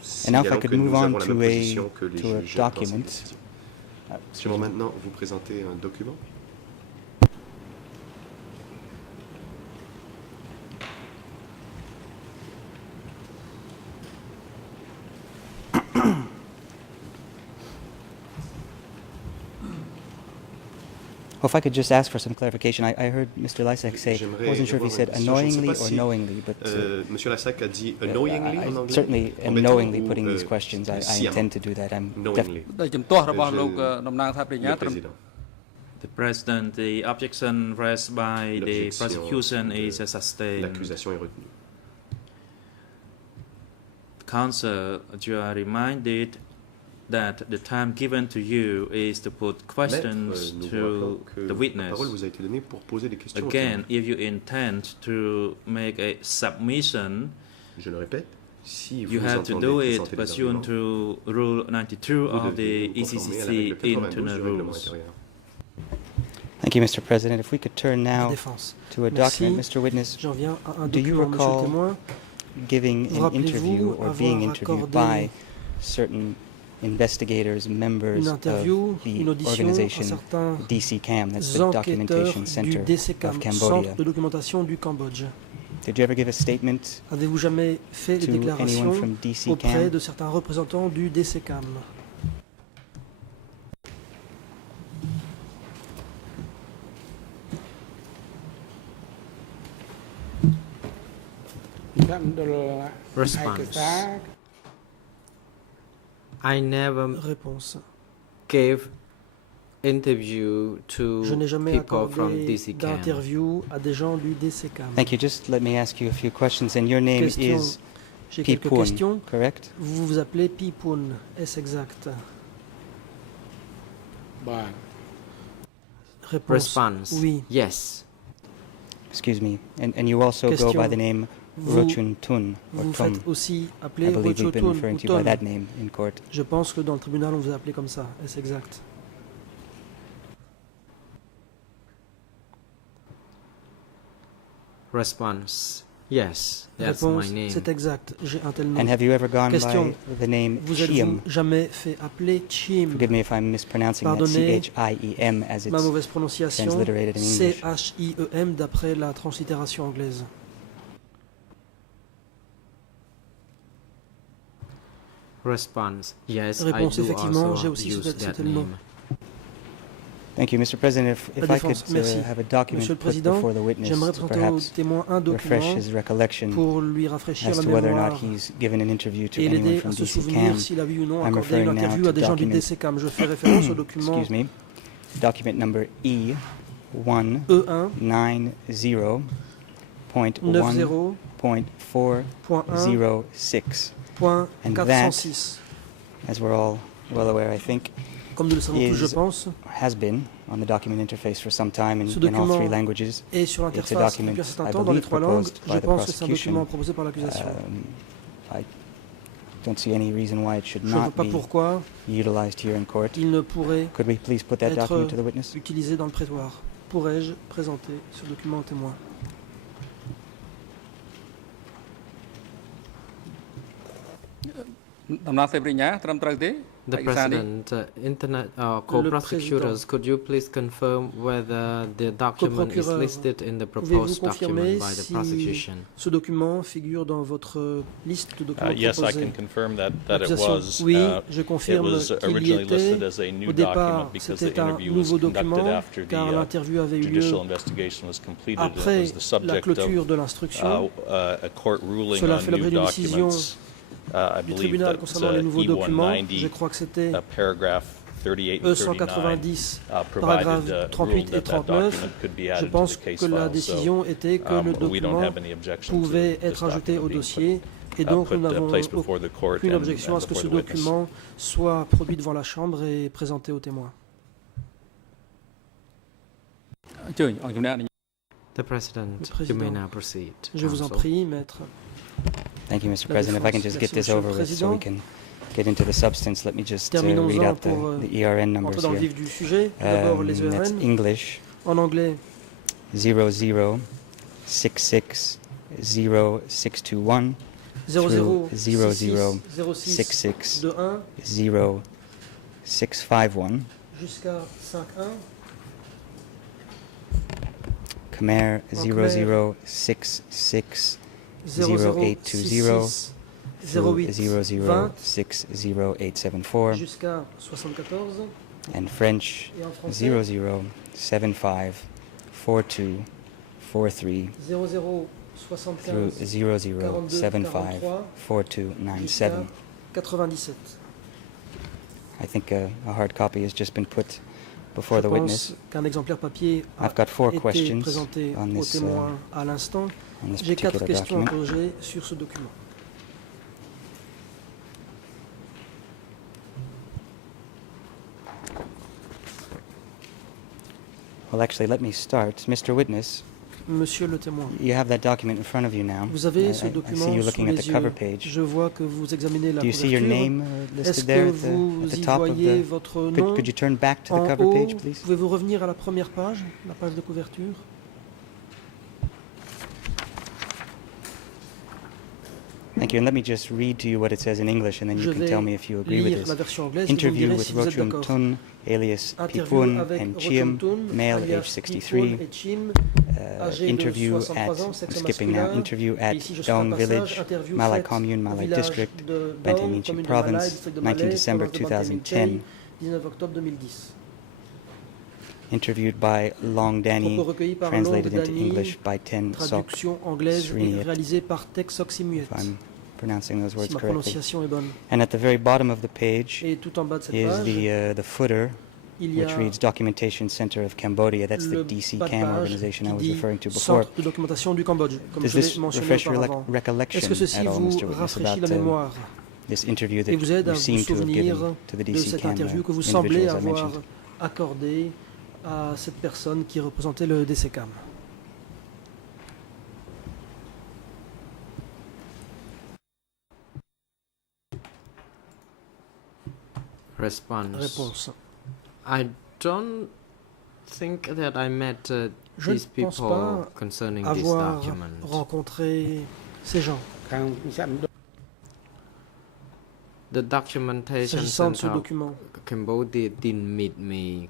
signalons And now if I could que move nous on avons la to même a position que les juges dans cette document. décision. Excuse J'aimerais me. maintenant vous présenter un document. Well, if I could just ask for some clarification, I heard Mr. Lysak say, I J'aimerais wasn't sure if he avoir said une précision. Je ne sais annoyingly pas or si, knowingly, but Monsieur Lassac a dit knowingly en I anglais. certainly am embêtant knowingly ou, putting these questions. I sciemment. intend to do that. I'm Knowingly. ដោយជំទាស់របស់ Je- លោកតំណាងថាបញ្ញា Le ត្រឹម président. The President, the objection raised by the L'objection prosecution de is sustained. L'accusation est retenue. Counsel, you are reminded that the time given to you is to put questions Maître, nous vous to rappelons que the la witness. parole vous a été donnée pour poser des questions. au Again, témoin. if you intend to make a submission, Je le répète, si vous you have to entendez do it présenter des pursuant arguments, to Rule 92 vous of the devez vous conformer à la règle ECCC 92 internal du règlement rules. intérieur. Thank you, Mr. President. If we could turn La now défense. to a Merci. document, Mr. Witness, J'en viens à un Do you document, monsieur le recall témoin. giving Vous an rappelez-vous interview or avoir being interviewed by accordé certain investigators, members une of interview, une the audition à organization certains DCCAM, that's the enquêteurs Documentation du Center DCCAM, of Cambodia. Centre de documentation du Cambodge. Did you ever give a statement Avez-vous jamais fait des to anyone déclarations from auprès DCCAM? de certains représentants du DCCAM? Response. I never Réponse. gave interview to Je n'ai jamais people from accordé DC camp. d'interview à des gens du DCCAM. Thank you. Just let me ask you a few questions. And your name Question. is J'ai quelques Pipun, questions. correct? Vous vous appelez Pipun, est-ce exact? បាទ Réponse. Response. Oui. Yes. Excuse me. And you also go Question. by the name Vous- Rochun Tun or Vous Tum. faites aussi I appeler believe we've been Rochotun referring ou to you by Ton. that name in court. Je pense que dans le tribunal, on vous a appelé comme ça. Est-ce exact? Response. Yes. That's Réponse, my name. c'est exact. J'ai un tel nom. And have you ever gone Question. by the name Vous Chiem? êtes-vous jamais fait appeler Chiem? Forgive me if I'm mispronouncing that. Pardonnez C-H-I-E-M as ma it's mauvaise prononciation. transliterated in English. C-H-I-E-M d'après la translittération anglaise. Response. Yes, Réponse, I do effectivement, j'ai also aussi use cet that nom. name. Thank you, Mr. President. If La I could défense, merci. have a document Monsieur le put Président, before the witness j'aimerais to présenter au perhaps témoin un refresh document his recollection pour lui rafraîchir as la to whether or not mémoire he's given an interview to et anyone l'aider from à se DC souvenir CAM. s'il a eu ou non I'm accordé une referring now interview to à des gens du document- DCCAM. Je fais référence au document Excuse me. Document number E1 E1.90.1.406. And that, 90.406. as we're all well aware, I think, Comme nous le savons tous, je is- pense, has been on the document interface for some time Ce in all document three languages. et sur It's a l'interface document, depuis un certain I temps dans les believe, 3 langues. proposed Je by the pense que c'est un prosecution. document proposé par l'accusation. I don't see any reason why it should Je ne vois not pas be pourquoi utilized here in court. il ne pourrait Could we please put that être document to the witness? utilisé dans le prétoire. Pourrais-je présenter ce document au témoin? ။ ដំណើរសេពរិញ្ញាត្រឹមត្រូវទេ The ឯកសារនេះ President, internet co-prosecutors, could you please confirm whether the document is Co-procureur, listed in the pouvez-vous proposed confirmer document by the si prosecution? Ce document figure dans votre liste de documents Yes, I proposés. can confirm that it L'accusation, was. oui, je It confirme was qu'il y originally listed était. as a new Au départ, document because the c'était un interview was nouveau conducted document after car the l'interview avait eu lieu judicial investigation was completed. It après was the la subject clôture of de l'instruction. a court ruling Cela on fait l'objet new d'une décision documents. I du believe tribunal that concernant les nouveaux documents. Je E190, crois que c'était paragraph 38 and 39, E190, provided, paragraphes 38 ruled et that that 39. document could be Je added to pense the case que la file. décision était que le We don't document have any objection to pouvait this être ajouté document au being dossier et put, donc nous n'avons placed before the court aucune and objection à ce que before ce the witness. document soit produit devant la Chambre et présenté au témoin. អញ្ជើញអង្គជំនះ The President, Le you Président. may now proceed. Je vous en Counsel. prie, maître. Thank you, Mr. La President. If I can défense. just get Merci, this Monsieur over le with so we Président. can get into the substance, let me just read Terminons-en out pour the ERN entrer numbers dans le here. vif du sujet. D'abord les That's ERN. English En anglais, 00660621 00 00 06 66 de 1 0651. jusqu'à 51. Khmer Khmer, 0066 00 through 08 20 0060874, jusqu'à 74. and French Et en français, 0075 42 43 00 through 75 0075 42 jusqu'à 97. 97. I think a hard copy has just been put before Je the pense witness. qu'un exemplaire papier a I've got 4 été questions présenté on au this, témoin à l'instant. on this J'ai 4 particular questions à document. poser sur ce document. Well, actually, let me start. Mr. Witness, Monsieur le témoin, you have that document in front of you now. vous avez I ce see document you sous looking at les the cover yeux. page. Je vois que vous examinez la Do you see your couverture. name Est-ce listed there que at vous the y top of voyez the... votre nom Could you turn back to the en cover haut? page, please? Pouvez-vous revenir à la première page, la page de couverture? Thank you. And let me just read to you what it says in English, and then Je you can vais tell me if you agree with lire la this. version anglaise et vous me Interview direz with si vous êtes Rochum d'accord. Tun, alias Interview Pipun avec and Rochum Chiem, Tun, male, alias age 63. Pipun et Chiem, âgé de Interview 63 at, ans, sexe I'm skipping now, masculin. interview Et at ici, je suis en Dong passage, Village, interview Malai faite Commune, au Malai village District, de Banteay Dong, Meanchey commune de Malai, Province, district de 19 Malai, December province de Banteay 2010. Meanchey, 19 octobre 2010. Interviewed by Long Danny, Propos recueillis par translated Long into Danny, English by Ten Sok, traduction anglaise et Sriniat, réalisée par Tex Soximuet. if I'm pronouncing those Si words ma correctly. prononciation est bonne. And at the very bottom of the page Et tout en bas de cette is page, the footer il y a which reads Documentation Center of Cambodia. That's the le DC bas de CAM page organization I qui was dit referring to before. Centre de documentation du Cambodge, comme Does je l'ai this mentionné refresh your auparavant. recollection Est-ce que ceci at all, vous Mr. Witness, rafraîchit about la mémoire this interview that et vous aide à you vous seem to have given souvenir to the de DC cette CAM interview que vous semblez individuals I avoir mentioned? accordée à cette personne qui représentait le DCCAM? Response. Réponse. I don't think that I met Je ne these pense people pas concerning this avoir document. rencontré ces gens. ខាងសាក់មណ្ឌល The documentation S'agissant de ce center of document, Cambodia didn't meet me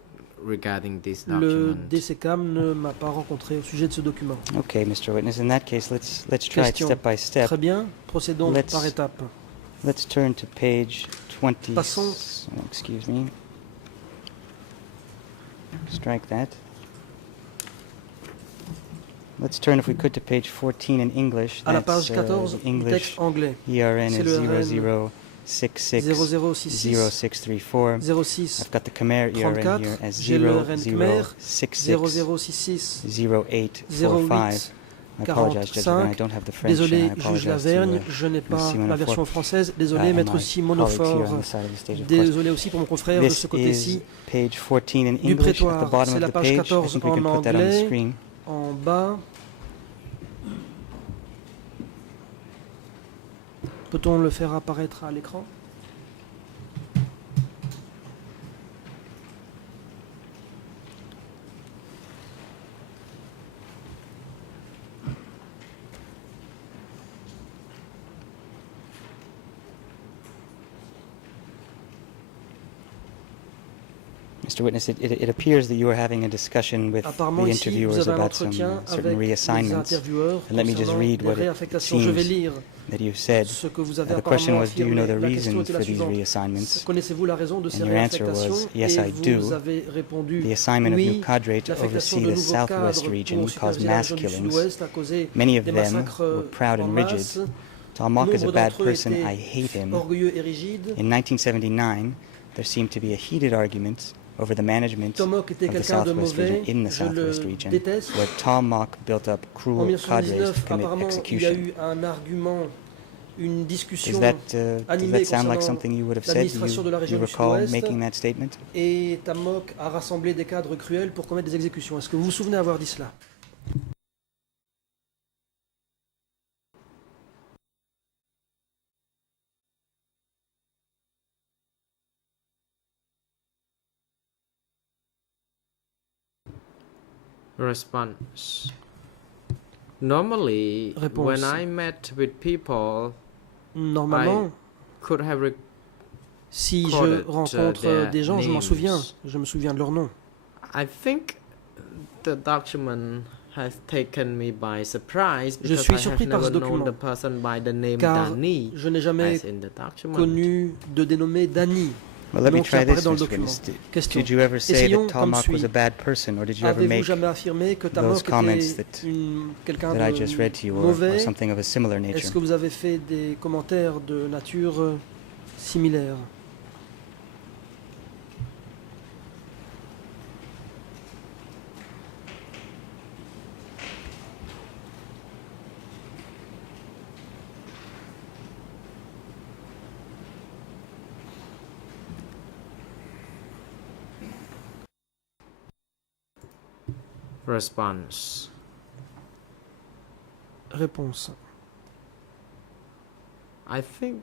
regarding this le document. DCCAM ne m'a pas rencontré au sujet de ce document. Okay, Mr. Witness, in that case, let's try it Question. step by step. Très bien, procédons Let's- par étapes. Let's turn to page 20. Passons- Excuse me. Strike that. Let's turn, if we could, to page 14 in English. À la That's, page 14 du English texte anglais. ERN C'est is le RN 0066 0066 0634. 06 I've got the Khmer ERN 34. here as J'ai le RN Khmer 0066 0066 0845. I apologize, Judge Laverne, I 45. don't have the French. Désolé, I juge apologize Lavergne, to, je n'ai pas Simon la Lefort, version française. Désolé, and maître my Simon colleagues here Lefort. on the side of the stage, of course. Désolé aussi pour mon confrère de This ce is côté-ci. page 14 in Du English at the prétoire, bottom c'est of la the page page. I 14 think we can en put that on the anglais. screen. En bas, peut-on le faire apparaître à l'écran? Mr. Witness, it appears that you are having a discussion with Apparemment the ici, vous interviewers avez un about some entretien certain avec les reassignments intervieweurs And let me just concernant read les what it réaffectations. Je vais seems lire that you've said. ce que vous avez The question apparemment was, do you know affirmé. the La question reasons était la for these suivante. reassignments? Connaissez-vous la raison de ces And your answer was, réaffectations? yes, I Et do. vous avez répondu, The assignment of oui, new cadre to l'affectation oversee de the nouveaux southwest cadres region pour caused superviser la mass région du killings. Sud-Ouest a causé Many of des them massacres were proud en and masse. rigid. Tom Mock is a Nombre bad d'entre eux person. étaient I hate him. orgueilleux et rigides. In 1979, there seemed to be a heated argument over the management Tom Mock était of the quelqu'un de southwest region mauvais, in the je le southwest region, déteste. where Tom Mock built up En cruel cadres 1979, to commit apparemment, il y a execution. eu un argument, une discussion Does animée that sound like concernant something you would have said? l'administration de la région You du recall Sud-Ouest. making that statement? Et Tam Mock a rassemblé des cadres cruels pour commettre des exécutions. Est-ce que vous vous souvenez avoir dit cela? Response. Normally, Réponse. when I met with people, Normalement, could have si je recorded, rencontre their des gens, je m'en names. souviens. Je me souviens de leur nom. I think the document has taken me by surprise Je because suis I have surpris par never ce known document, the person by the name car Dani je n'ai jamais as in the document. connu de dénommé Dani. Well, let me nom qui try apparaît this, dans le Mr. document. Witness. Question. Did you ever say Essayons that Tom comme Mock was suit. a bad person, or did you ever Avez-vous make jamais affirmé que Tam those Mock comments était that quelqu'un I just read to de you, or mauvais? something of a similar nature? Est-ce que vous avez fait des commentaires de nature similaire? Response. Réponse. I think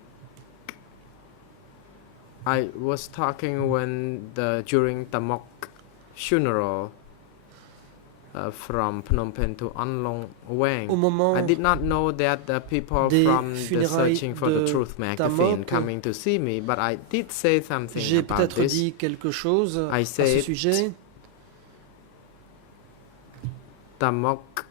I was talking when during the mock funeral from Phnom Penh to An Long Au Wang. moment I did not know that the people des from the funérailles Searching for the de Truth Tam magazine Mock, coming to see me, but I did say something j'ai about peut-être this. dit quelque chose I à ce said sujet. Tam Mock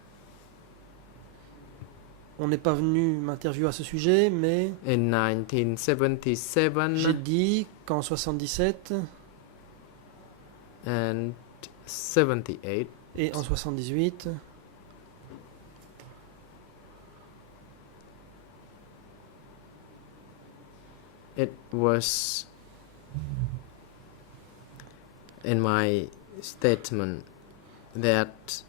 On n'est pas venu m'interviewer à ce sujet, mais in 1977 j'ai dit qu'en 77 and 78 et en 78, in my statement that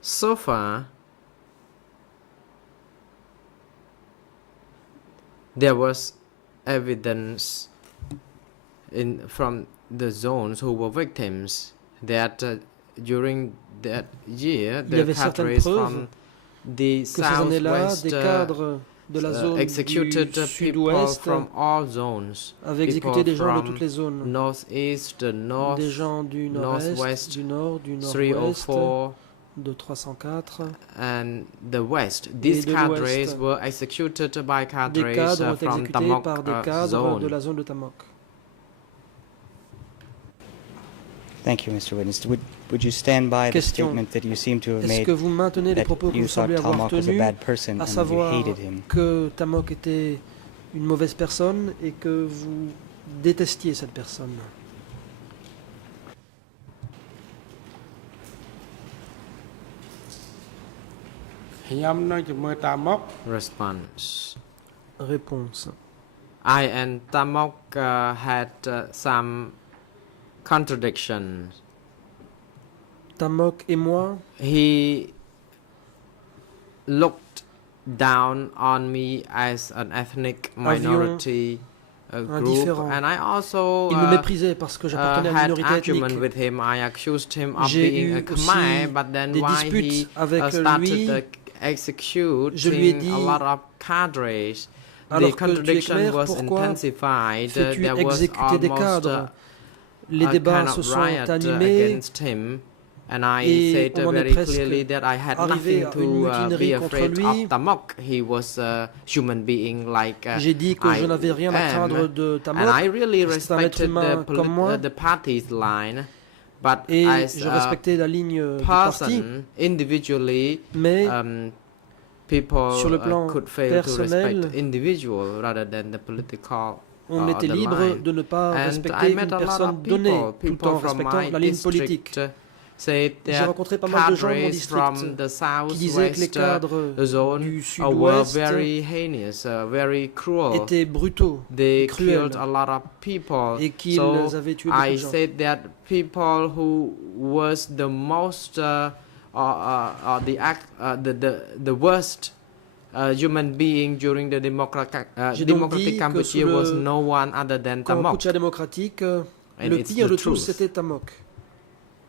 so far there was evidence from the zones who were victims that during that year Il y the avait certaines cadres preuves from the que ces années-là, southwest des cadres de la zone executed du people sud-ouest from all zones, avaient people exécuté des gens de from toutes les zones. northeast, north, Des gens du nord-est, northwest, du nord, du nord-ouest, 304, de 304. and the west. These de cadres l'ouest. were executed by Des cadres cadres ont été from exécutés Tamok par des cadres de zone. la zone de Tamok. Thank you, Mr. Witness. Would you stand by the Question. statement that you seem to have Est-ce made que vous maintenez les that propos que you vous thought semblez avoir Tamok was a tenus, bad person à and you savoir hated him? que Tamok était une mauvaise personne et que vous détestiez cette personne?ខ្ញុំនៅជាមួយតាមក Response. Réponse. I and Tamok had some contradictions. Tamok et moi, He looked down on me as an ethnic minority group, indifférent. and I also il me méprisait parce que j'appartenais à une had minorité argument ethnique. with him. I accused him of J'ai being eu a Khmer, aussi but then des why disputes he avec started lui. executing Je lui ai dit, a lot of cadres. The alors que tu es contradiction Khmer, was pourquoi intensified. fais-tu There was exécuter des almost cadres? Les a débats kind se of sont riot animés. against him, and I Et said on en est very presque clearly that I had arrivé nothing à to une be mutinerie contre afraid lui. of Tamok. He was a human being like J'ai dit que je I n'avais rien à am, craindre de Tamok. and I really parce que c'est un être respected humain comme moi. the party's line, but Et as je a respectais la ligne du parti. person individually, Mais people sur le plan could fail to personnel, respect individual rather than the political. on était the libre line. de ne pas And I respecter une met a lot personne of donnée, tout people en from respectant my la ligne politique. district said J'ai that rencontré pas mal de gens de mon cadres from district the qui disaient que les southwest cadres zone du were sud-ouest very heinous, very cruel. étaient brutaux They et cruels killed a lot of people. et qu'ils So avaient tué beaucoup I de gens. said that people who was the most the worst human being during the J'ai donc democratic dit que Cambodia sous was le no one other than Tamok. Kampuchea démocratique, And le it's pire the de tous truth. c'était Tamok.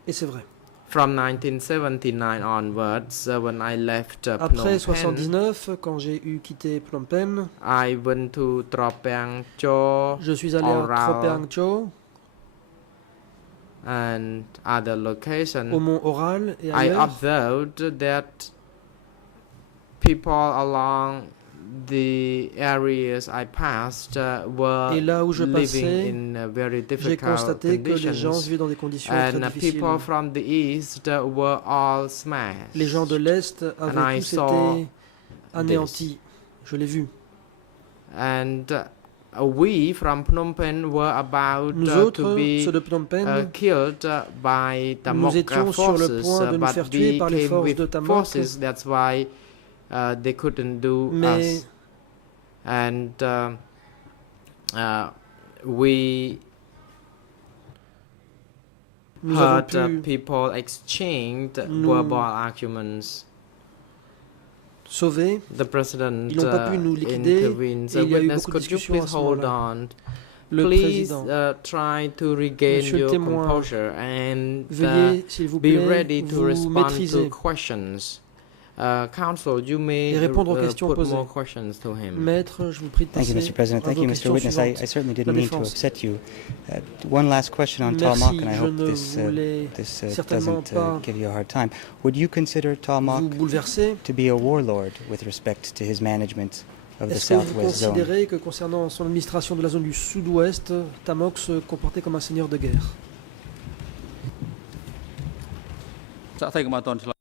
Et c'est vrai. From 1979 onwards, when I left Après Phnom Penh, 79, quand j'ai eu quitté Phnom Penh, I went to Tropang Cho je suis allé à Oral, Tropang Cho, and other au locations. Mont Oral et I ailleurs. observed that people along the areas I passed were Et là où je living passais, in very j'ai difficult constaté que les gens conditions, vivaient dans des conditions très and difficiles. people from the east were all smashed. Les gens de l'Est And avaient I tous saw été anéantis. Je l'ai vu. And we from Phnom Penh were about Nous to autres, be ceux de Phnom Penh, killed by Tamok nous étions sur le forces, point de nous but faire tuer we par les came forces with de Tamok. forces. That's why they couldn't do Mais us. And we nous avons heard pu people exchanged nous verbal arguments. sauver. The president Ils n'ont pas pu nous liquider, intervened. et il y a eu Witness, beaucoup de could you discussions à please ce hold moment-là. on? Le Please président, try to regain Monsieur le your témoin, composure and veuillez, s'il vous be plaît, ready to vous respond to maîtriser questions. Counsel, you may et répondre aux questions put posées. more questions to him. Maître, je vous prie de Thank you, passer Mr. President. à Thank vos you, Mr. questions Witness. I suivantes. certainly La didn't mean to défense. upset you. One last question on Merci, Talmok, and I je hope ne this voulais certainement doesn't pas give you a hard time. Would you consider vous Talmok bouleverser. to be a warlord with respect to his management of the Est-ce que vous Southwest Zone? considérez que concernant son administration de la zone du sud-ouest, Tamok se comportait comme un seigneur de guerre? សាក់ថៃក៏មកអត់ទាន់ឆ្លើយ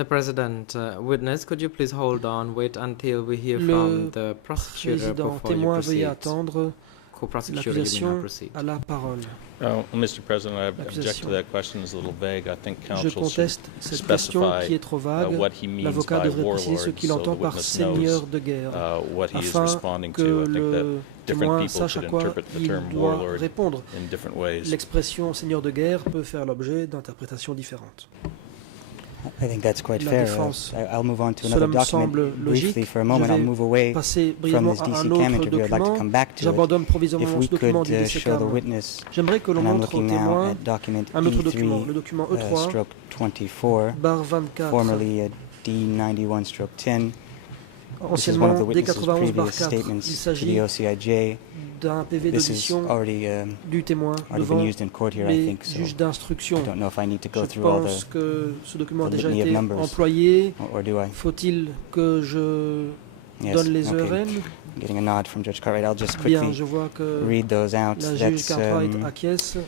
The president, witness, could you please hold on, wait until we hear Le from the prosecutor Président, before you témoin, veuillez proceed? attendre co-prosecutor, you may now L'accusation proceed. a la parole. Mr. President, I object to L'accusation. that question. It's a little vague. I think Je counsel should conteste cette question specify qui est trop vague. what he means L'avocat by devrait préciser ce warlord qu'il so entend the par witness seigneur knows de guerre, what he is afin responding que to. I think that le different témoin people sache à could quoi interpret the il term doit warlord répondre. in different ways. L'expression seigneur de guerre peut faire l'objet d'interprétations différentes. I think that's quite La fair. défense. I'll move on to Cela another me semble document briefly logique. for a moment. Je I'll vais move away passer from brièvement this à un DC-CAM autre interview. I'd like to document. come back to it. J'abandonne If provisoirement we ce document could du show the DCCAM. witness, J'aimerais que l'on and I'm montre au looking now témoin at document un autre document, le document E3, E3/24, barre 24, formerly D91/10. This is one anciennement of the witness's D91 barre previous 4. Il statements to the s'agit OCIJ. d'un PV This is d'audition already du témoin been devant used in court here, I les think. So juges I d'instruction. don't know if I need to go Je through all pense que ce document a the déjà litany of été numbers. employé. or do I? Faut-il que je Yes. donne les Okay. ERN? Getting a nod from Judge Cartwright. I'll just Bien, quickly je vois que read those out. la juge That's Cartwright acquiesce.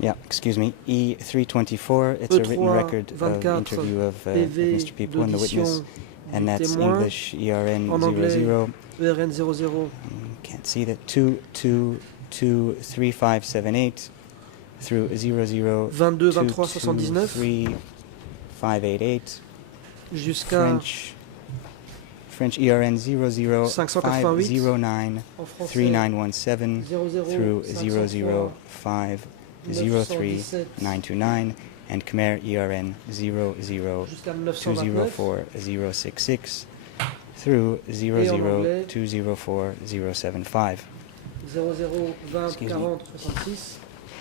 yeah, excuse me. E3/24. It's a written record of 24, interview of PV Mr. Pepoon, the witness, d'audition and du that's témoin. English ERN En anglais, 00. ERN 00 Can't see that. 2223578 through 00 22 23 79 223 jusqu'à French ERN 00 588 509 en français 3917 through 00 005 03 917 929 and Khmer ERN 00 jusqu'à 929 204 066 through en 00 anglais. 204 075. 00 20 Excuse me. 40 66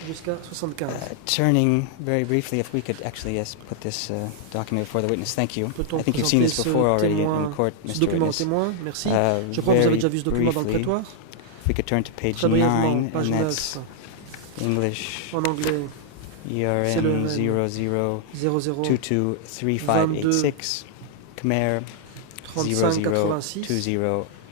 jusqu'à 75. Turning very briefly, if we could actually put this document before the witness. Thank you. Peut-on I think you've seen présenter this ce before already témoin, in court, ce Mr. document au Witness. témoin? Merci. Je crois que vous avez Very déjà vu ce document dans le briefly, prétoire. if we could turn to page Très brièvement, 9, page and 9, that's English en anglais, c'est le ERN même. 00 00 223586 Khmer 35 00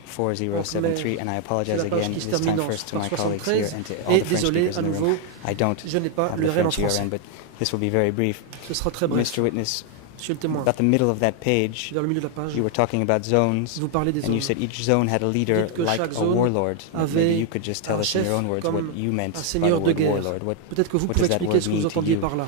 86 204073, and I apologize C'est la page again qui se this time termine en first to my par colleagues here 73. and to all Et the French désolé, speakers à in the nouveau, room. I don't je n'ai pas have le the RN en French français. ERN, but this will be very brief. Ce sera très bref. Mr. Witness, Monsieur le témoin, about the middle of that page, vers le milieu de la page, you were talking about zones, vous parlez des and you zones. said each zone had a leader Dites que like chaque a zone warlord. avait Maybe you could just tell un us in your chef own words comme what you meant un by the seigneur de word guerre. warlord. Peut-être que vous what pouvez does that expliquer word ce que vous mean to entendiez you? par là.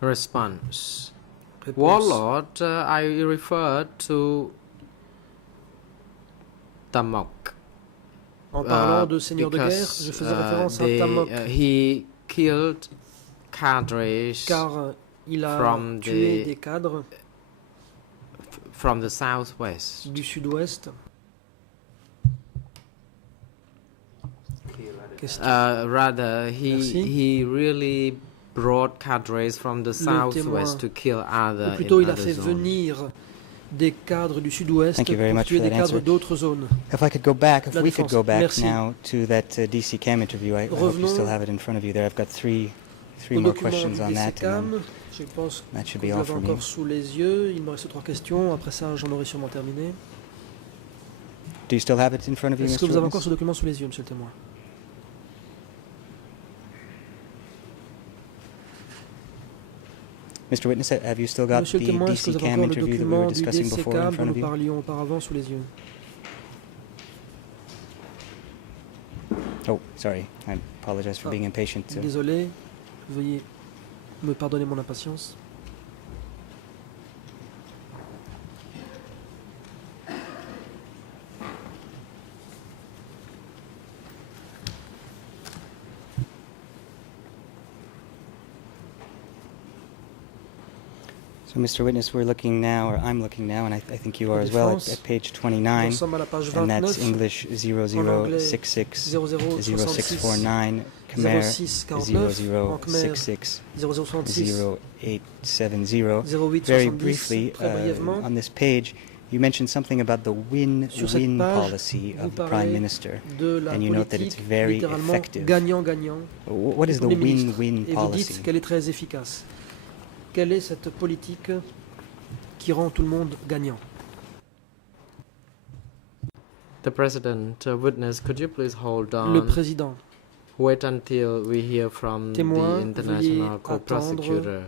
Response. Réponse. Warlord, I referred to Tamok. En parlant de seigneur de guerre, je faisais référence à Tamok, he killed cadres car il a from tué the- des cadres from the southwest. du sud-ouest. Question. Rather, Merci. he really brought cadres from the témoin. southwest to kill Ou other plutôt, in il a other fait zones. venir des cadres du sud-ouest Thank you very pour much tuer for des that cadres answer. d'autres zones. If I could go back, if La we could défense. go back Merci. now to that DC Cam interview. I hope you Revenons still have it in front of you there. I've got three Au more document questions du on that, and DCCAM, then je pense that should que be vous all l'avez for me. encore sous les yeux. Il me reste 3 questions. Après ça, j'en aurai sûrement terminé. Do you still have it in front of you, Est-ce que Mr. vous avez encore Witness? ce document sous les yeux, monsieur le témoin? Mr. Witness, have you still got Monsieur the le témoin, est-ce que DC vous avez Cam encore le interview that we were document du discussing before in DCCAM dont front nous of you? parlions auparavant sous les yeux? Oh, sorry. I apologize for Ah, being impatient. Désolé, veuillez me pardonner mon impatience. So, Mr. Witness, we're looking now, or I'm looking now, and I think you are as well, Défense. at page Nous 29, sommes à la page and that's 29, English anglais, 0066 0066 0649, Khmer 0649, en Khmer 0066 0066 0870. 0870. Very briefly, Très brièvement, on this page, you mentioned something about the Sur cette win-win page, policy vous of the Prime parlez Minister. de la and you note that it's politique very littéralement effective. gagnant-gagnant. What is du the Premier ministre. win-win Et vous dites policy? qu'elle est très efficace. Quelle est cette politique qui rend tout le monde gagnant? The President, witness, could you please hold Le on? président, wait until we hear from Témoin, the international veuillez co-prosecutor.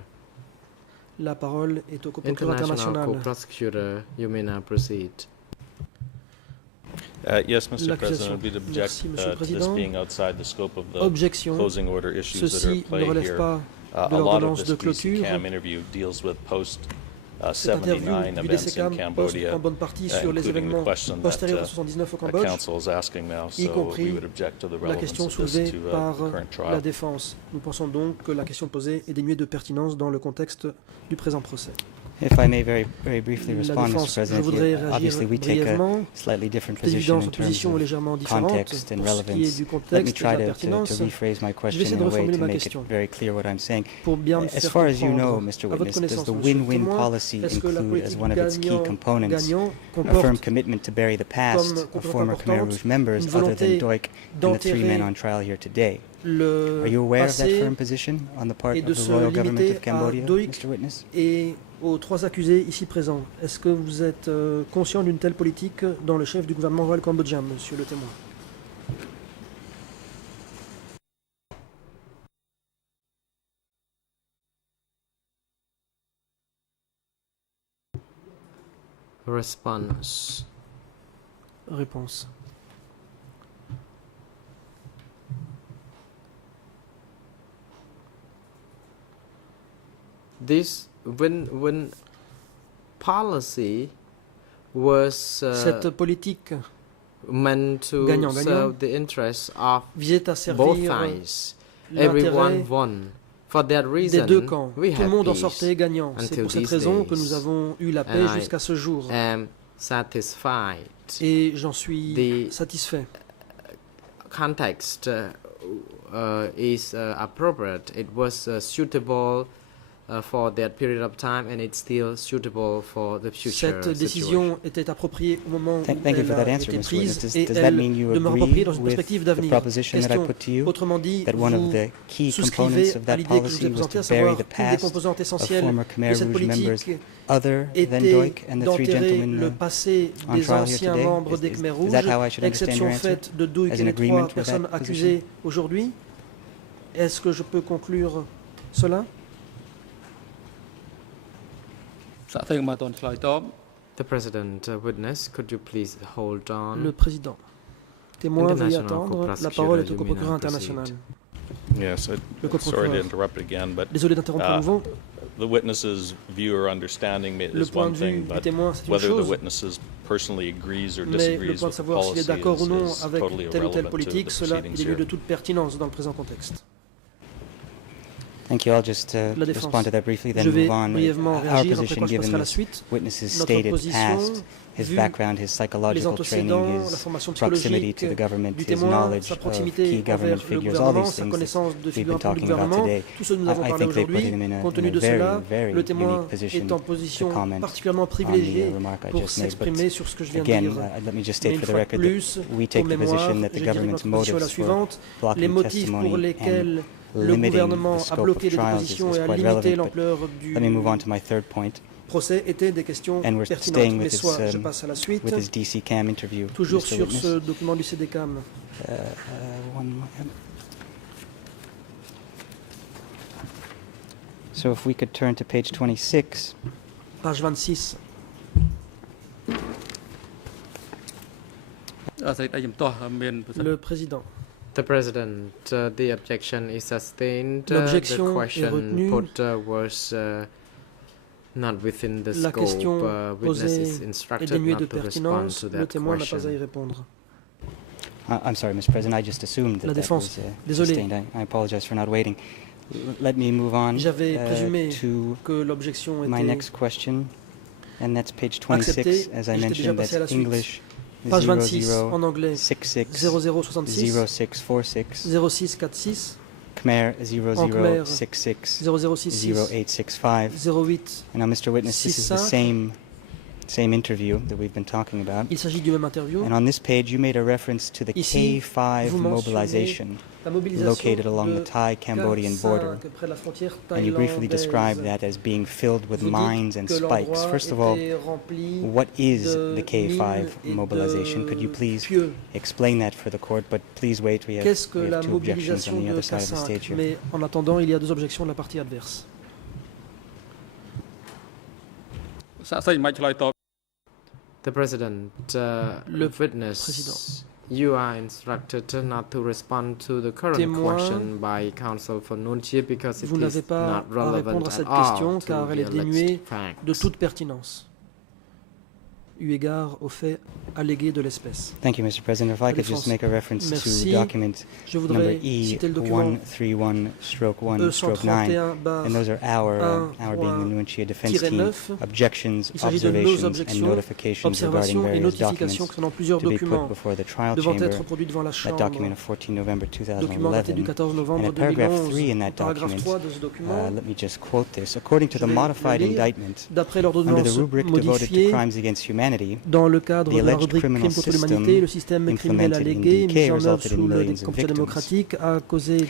La parole est au co-procureur International international. co-prosecutor, you may now proceed. Yes, Mr. L'accusation. President, we'd object Merci, Monsieur le to this Président. being outside the scope of the Objection. closing order issues that are Ceci at ne play relève here. pas de A lot of l'ordonnance this de clôture. DCCAM interview deals with Cette interview post-79 du events in DCCAM pose Cambodia, en bonne partie sur les including the événements question postérieurs à that 79 au the Cambodge, council is asking now, y so compris we would object to the la relevance question of this soulevée to par the current la trial. défense. Nous pensons donc que la question posée est dénuée de pertinence dans le contexte du présent procès. If I may very briefly La respond, Mr. défense, je President, voudrais obviously réagir we take a brièvement. slightly different C'est position évident, in notre terms position est of légèrement différente context and pour ce qui est relevance. du Let me contexte et de try la to pertinence. rephrase my Je vais question essayer de in a way reformuler to ma make it question very clear what I'm saying. pour bien me As faire far as you know, comprendre. Mr. À votre Witness, does connaissance, the Monsieur le win-win témoin, policy est-ce que la include as politique one of its key components gagnant-gagnant a firm comporte commitment to bury the past comme of composante former Khmer importante Rouge members une other than volonté Doik and the three men d'enterrer on trial here today? le Are you aware of that passé firm position on the part et of de the se royal government limiter of Cambodia, à Doik Mr. Witness? et aux trois accusés ici présents? Est-ce que vous êtes conscient d'une telle politique dans le chef du gouvernement royal cambodgien, Monsieur le témoin? Response. Réponse. This win-win policy was Cette politique meant to gagnant-gagnant serve the interests of visait à both servir sides. Everyone l'intérêt won. For that des reason, deux camps. we Tout le had monde en peace. sortait gagnant. C'est until pour cette these raison que days. nous avons eu la paix And I jusqu'à ce jour. am satisfied. Et j'en suis The satisfait. Context is appropriate. It was suitable for that period of time, and it's still suitable for the future Cette décision était appropriée au moment où Thank you elle for a that answer, été Mr. prise Witness. et Does that elle mean you demeure agree appropriée dans une with perspective the d'avenir. proposition that I Question. put to you, Autrement dit, that one of vous the key components souscrivez of à that l'idée que je vous ai policy was présentée, à to bury savoir the qu'une des past composantes of essentielles former de Khmer cette Rouge members politique other than était Doik and the three d'enterrer le gentlemen passé on des trial here anciens today? membres des Khmer Is Rouges, that how I should understand exception your answer? faite de Doik As et an les agreement trois with personnes that accusées aujourd'hui. Est-ce que je peux conclure cela? សាកសីមកតនឆ្លើយតប The President, witness, could you please hold on? Le président. Témoin, veuillez International attendre. La co-prosecutor, parole est au you may co-procureur now international. Yes, Le sorry to co-procureur. interrupt again, but Désolé d'interrompre à nouveau. the witness's view or understanding Le is point one de vue thing, du but témoin, c'est une whether the chose. witness personally agrees or Mais le disagrees point de with the savoir s'il est policy d'accord ou non is avec totally telle ou telle irrelevant to politique, the cela proceedings est dénué here. de toute pertinence dans le présent contexte. Thank you. I'll just La défense. respond to that briefly, then Je vais move on. brièvement Our réagir, après position, quoi je passerai given à la this suite. witness's Notre stated position, past, his vu background, his les psychological training, antécédents, la his formation proximity psychologique to the government, du his témoin, knowledge sa of proximité key envers government le figures, all gouvernement, these sa things connaissance de that we've figures been importantes du talking about gouvernement, today, tout ce que nous avons I parlé think they put aujourd'hui, him in compte tenu a de very, cela, very le témoin unique position est en to position comment particulièrement on the privilégiée remark I pour just made. But s'exprimer sur ce que je viens de again, dire. let me just Mais state une for the fois de record plus, that we pour take the mémoire, position that je the dirais que government's notre position est la motives for suivante. Les blocking motifs pour testimony lesquels and le limiting gouvernement the a scope of bloqué des trials dépositions is et a quite limité relevant. But l'ampleur du let me move on to my third point procès étaient des questions And we're pertinentes. staying Mais with soit this, je passe à la suite, with his DCCAM interview. toujours Mr. sur Witness. ce document du CDCAM. So if we could turn to page 26. Page 26. សេចក្តីជំទាស់មានប្រសិទ្ធ Le président. The President, the objection is sustained. L'objection The est question retenue. put was not within the La scope. question Witness posée is est instructed dénuée de not to respond pertinence. to Le that témoin n'a pas à y question. répondre. I'm sorry, Mr. President, I just assumed La that that défense. was Désolé. sustained. I apologize for not waiting. Let me move on J'avais présumé to que l'objection my était next question, and that's page 26. acceptée. As Et I j'étais déjà mentioned, passé à la that's suite. English Page 26 en 00 anglais. 66 0066 0646, 0646 Khmer En Khmer, 0066 0066 0865. 08. And now, Mr. Witness, this is the 65. same interview that we've been talking about. Il s'agit du même interview. And on this page, you made a reference to the Ici, K5 vous mentionnez mobilization. La mobilisation located along de the Thai-Cambodian border. K5 près de la frontière And you briefly described thaïlandaise. that as being filled with Vous mines dites and que spikes. l'endroit First of all, était rempli what is de the K5 mines et mobilization? de Could you please pieux. explain that for the court? But please wait, we have Qu'est-ce que la two objections mobilisation on the de other side of the K5? stage here. Mais en attendant, il y a 2 objections de la partie adverse. សាកសីមិនឆ្លើយតប The President, Le witness, Président. you are instructed not to respond to the current Témoin, question by counsel for Nunchia because it Vous is n'avez pas not à relevant répondre à at cette all question to car elle the est dénuée alleged facts. de toute pertinence, eu égard aux faits allégués de l'espèce. Thank you, Mr. President. If I could just Défense. make a reference Merci. to document Je number voudrais citer le document E131/1/9, and those are our being the Nuantia defense team, 1.9. objections, Il s'agit de nos observations, and objections, notifications regarding observations et various notifications documents concernant plusieurs to be put documents before the trial devant chamber. être produits devant la That Chambre. document of 14 November Document daté du 2011. 14 novembre And at paragraph 2011. 3 in that Paragraphe document, 3 de ce document, let me just quote this. According to Je the vais modified le lire. indictment, d'après under the l'ordonnance rubric devoted to modifiée crimes against humanity, dans le cadre the de la alleged rubrique criminal crime contre system l'humanité, le système criminel implemented in allégué DK mis en œuvre resulted in sous le millions of Comité victims. démocratique a causé des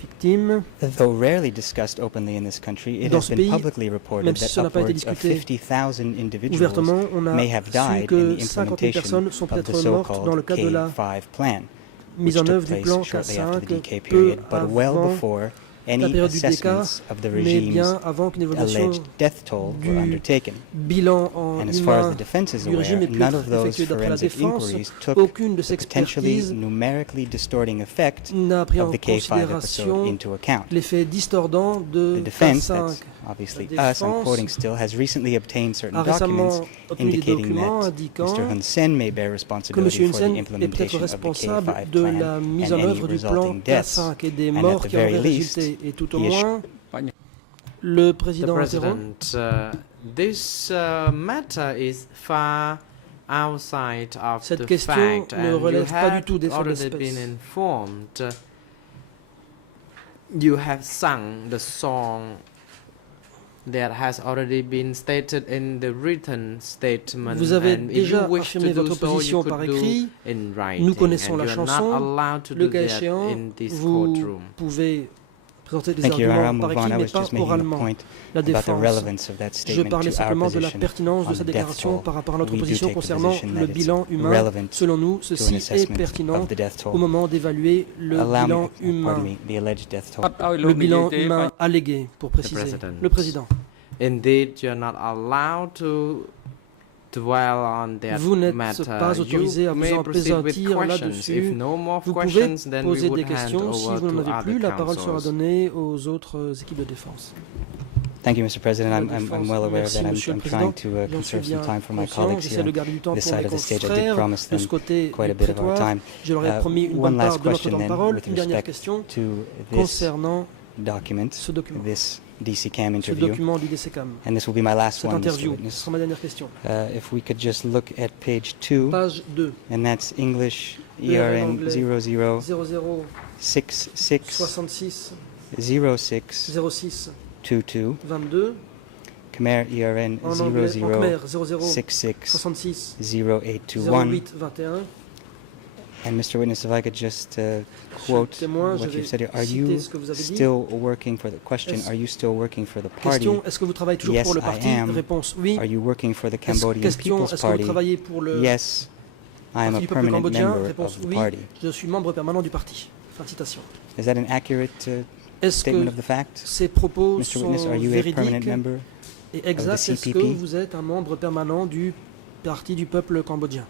victimes. Though rarely discussed openly in this country, it Dans has ce been pays, publicly reported même si that cela n'a pas été upwards of discuté 50,000 individuals Ouvertement, on a may have su died in que the 50 000 personnes sont implementation of the peut-être mortes dans le so-called cadre de la K5 plan, mise which en took œuvre du place plan shortly after the K5 DK peu period, but well avant before la any période du DK, assessments of the mais regime's bien avant qu'une évaluation alleged death toll du were undertaken. bilan en And as far as humain the defense is du régime aware, ait pu none être of those effectuée d'après la forensic défense. inquiries took Aucune de ces the potentially expertises numerically distorting effect n'a pris of en the K5 episode considération into account. l'effet distordant de The defense, K5. that's obviously La us, I'm défense quoting still, has recently obtained certain a documents récemment obtenu des indicating documents that indiquant Mr. Hun Sen may bear que M. responsibility for the Hun Sen est implementation peut-être of the responsable K5 de plan la mise and en any œuvre du plan resulting deaths. K5 et des And at morts the qui en auraient very least, résulté. Et tout au he moins, le The président interrompt. President, this matter is far outside of Cette the question fact, ne and you relève pas du have tout des faits already d'espèce. been informed. You have sung the song that has already been stated in the written statement. Vous avez and if déjà you wish affirmé to do votre so, position you par could do écrit. in writing, Nous connaissons and la you are not chanson. allowed to Le do cas that échéant, in this vous courtroom. pouvez présenter des Thank you. I'll arguments par move on. écrit, I mais was pas just making a oralement. point La about the défense. relevance of that Je statement parlais to our simplement de la position pertinence on de the cette death déclaration toll. par rapport à notre We do position take the concernant position le that it's bilan humain. relevant Selon nous, to an ceci est assessment pertinent of the death au toll. moment d'évaluer le Allow bilan me, humain. pardon me, the alleged death toll. អត់ឲ្យលោ Le កនិយាយ bilan ទេ humain allégué, pour préciser. President. Le président. Indeed, you're not allowed to dwell on that Vous n'êtes matter. pas autorisé à You vous may en proceed with appesantir questions. là-dessus. If no more Vous pouvez questions, then we poser would des hand questions. Si over vous n'en to avez plus, other la parole sera counsels. donnée aux autres équipes de défense. Thank you, Mr. President. La I'm défense. well aware of Merci, that. Monsieur le I'm Président. trying to J'en suis conserve some bien time for my conscient. colleagues J'essaie here de on garder du temps this pour mes side of the stage. I did confrères promise de ce them côté quite a du bit of our prétoire. time. Je leur ai promis une One bonne last part de notre question temps de then, parole. with Une dernière respect question to this concernant document, ce document, this DCCAM ce interview, document du DCCAM. and this will be my last Cette one, Mr. interview, ce Witness. sera ma dernière question. If we could just look at page 2, Page 2, and that's English ERN ERN 00 00 66 66 06 06 22, 22, Khmer ERN en anglais, en khmer 00 00 66 66 0821. 08 21. And Mr. Witness, if I could just quote témoin, je what vais you've said here. Are citer you ce que vous avez dit. still working for the question? Est-ce- Are you still working for the party? Question, est-ce que vous travaillez toujours Yes, pour le I parti? am. Réponse oui. Are you working for the Cambodian Question, People's est-ce que vous Party? travaillez pour le Yes, I am parti a du peuple permanent cambodgien? member Réponse of the oui. party. Je suis membre permanent du parti. Fin de citation. Is that an accurate Est-ce statement que of the fact? ces propos Mr. sont Witness, are you a permanent véridiques member? et exacts? Est-ce que CPP? vous êtes un membre permanent du parti du peuple cambodgien?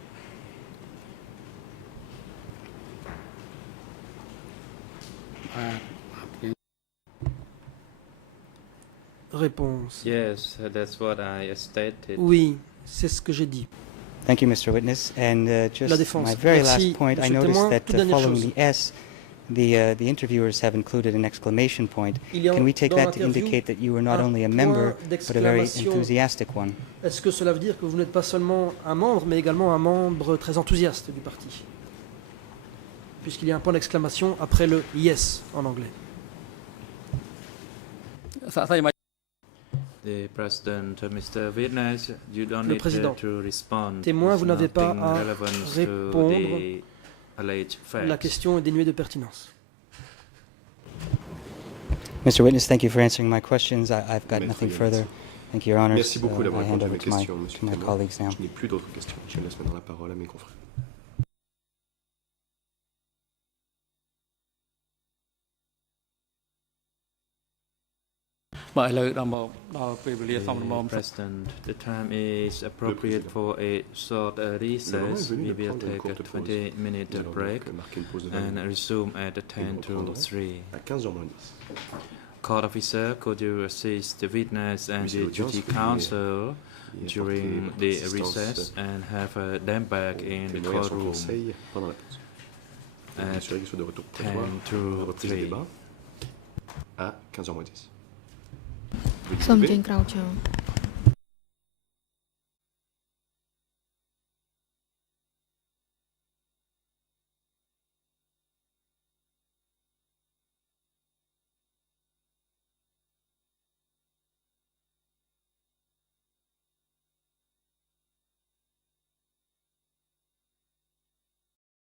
Réponse. Yes, that's what I stated. Oui, c'est ce que j'ai dit. Thank you, Mr. Witness. And just défense. my very Merci, last point, I Monsieur le noticed témoin. that Toute dernière following chose. the S, the interviewers have included an exclamation point. Il y a Can we take dans that to l'interview indicate that you were not un only a point member, but a very d'exclamation. enthusiastic one? Est-ce que cela veut dire que vous n'êtes pas seulement un membre, mais également un membre très enthousiaste du parti? Puisqu'il y a un point d'exclamation après le yes en anglais. សាកសីមិន The President, Mr. Witness, you don't Le need Président. to respond. Témoin, There's vous n'avez pas nothing à relevant to répondre. the alleged La facts. question est dénuée de pertinence. Mr. Witness, thank you for answering my questions. I've got Maître nothing Yanis. further. Thank you, Your Honors. Merci beaucoup d'avoir I hand répondu à over mes to questions, Monsieur to my Témoin. colleagues now. Je n'ai plus d'autres questions. Je laisse maintenant la parole à mes confrères. Bah, ឥឡូវដល់មកដល់ពេលវេលាសមរម្យ President, the time is appropriate for a short recess. We will take a 20-minute Nous allons break donc marquer une pause de 20 and minutes. resume at 10 to reprendrons 3. À 15h moins 10. Court officer, could you assist the witness and Monsieur the l'audience, duty veuillez counsel apporter during votre the assistance recess and have them back in the témoin et à son courtroom conseil pendant la pause. at Assurer qu'il soit de retour 10 prévoir à to la reprise du 3. débat à 15h moins 10. Veuillez សូម lever. ចេញក្រៅចោល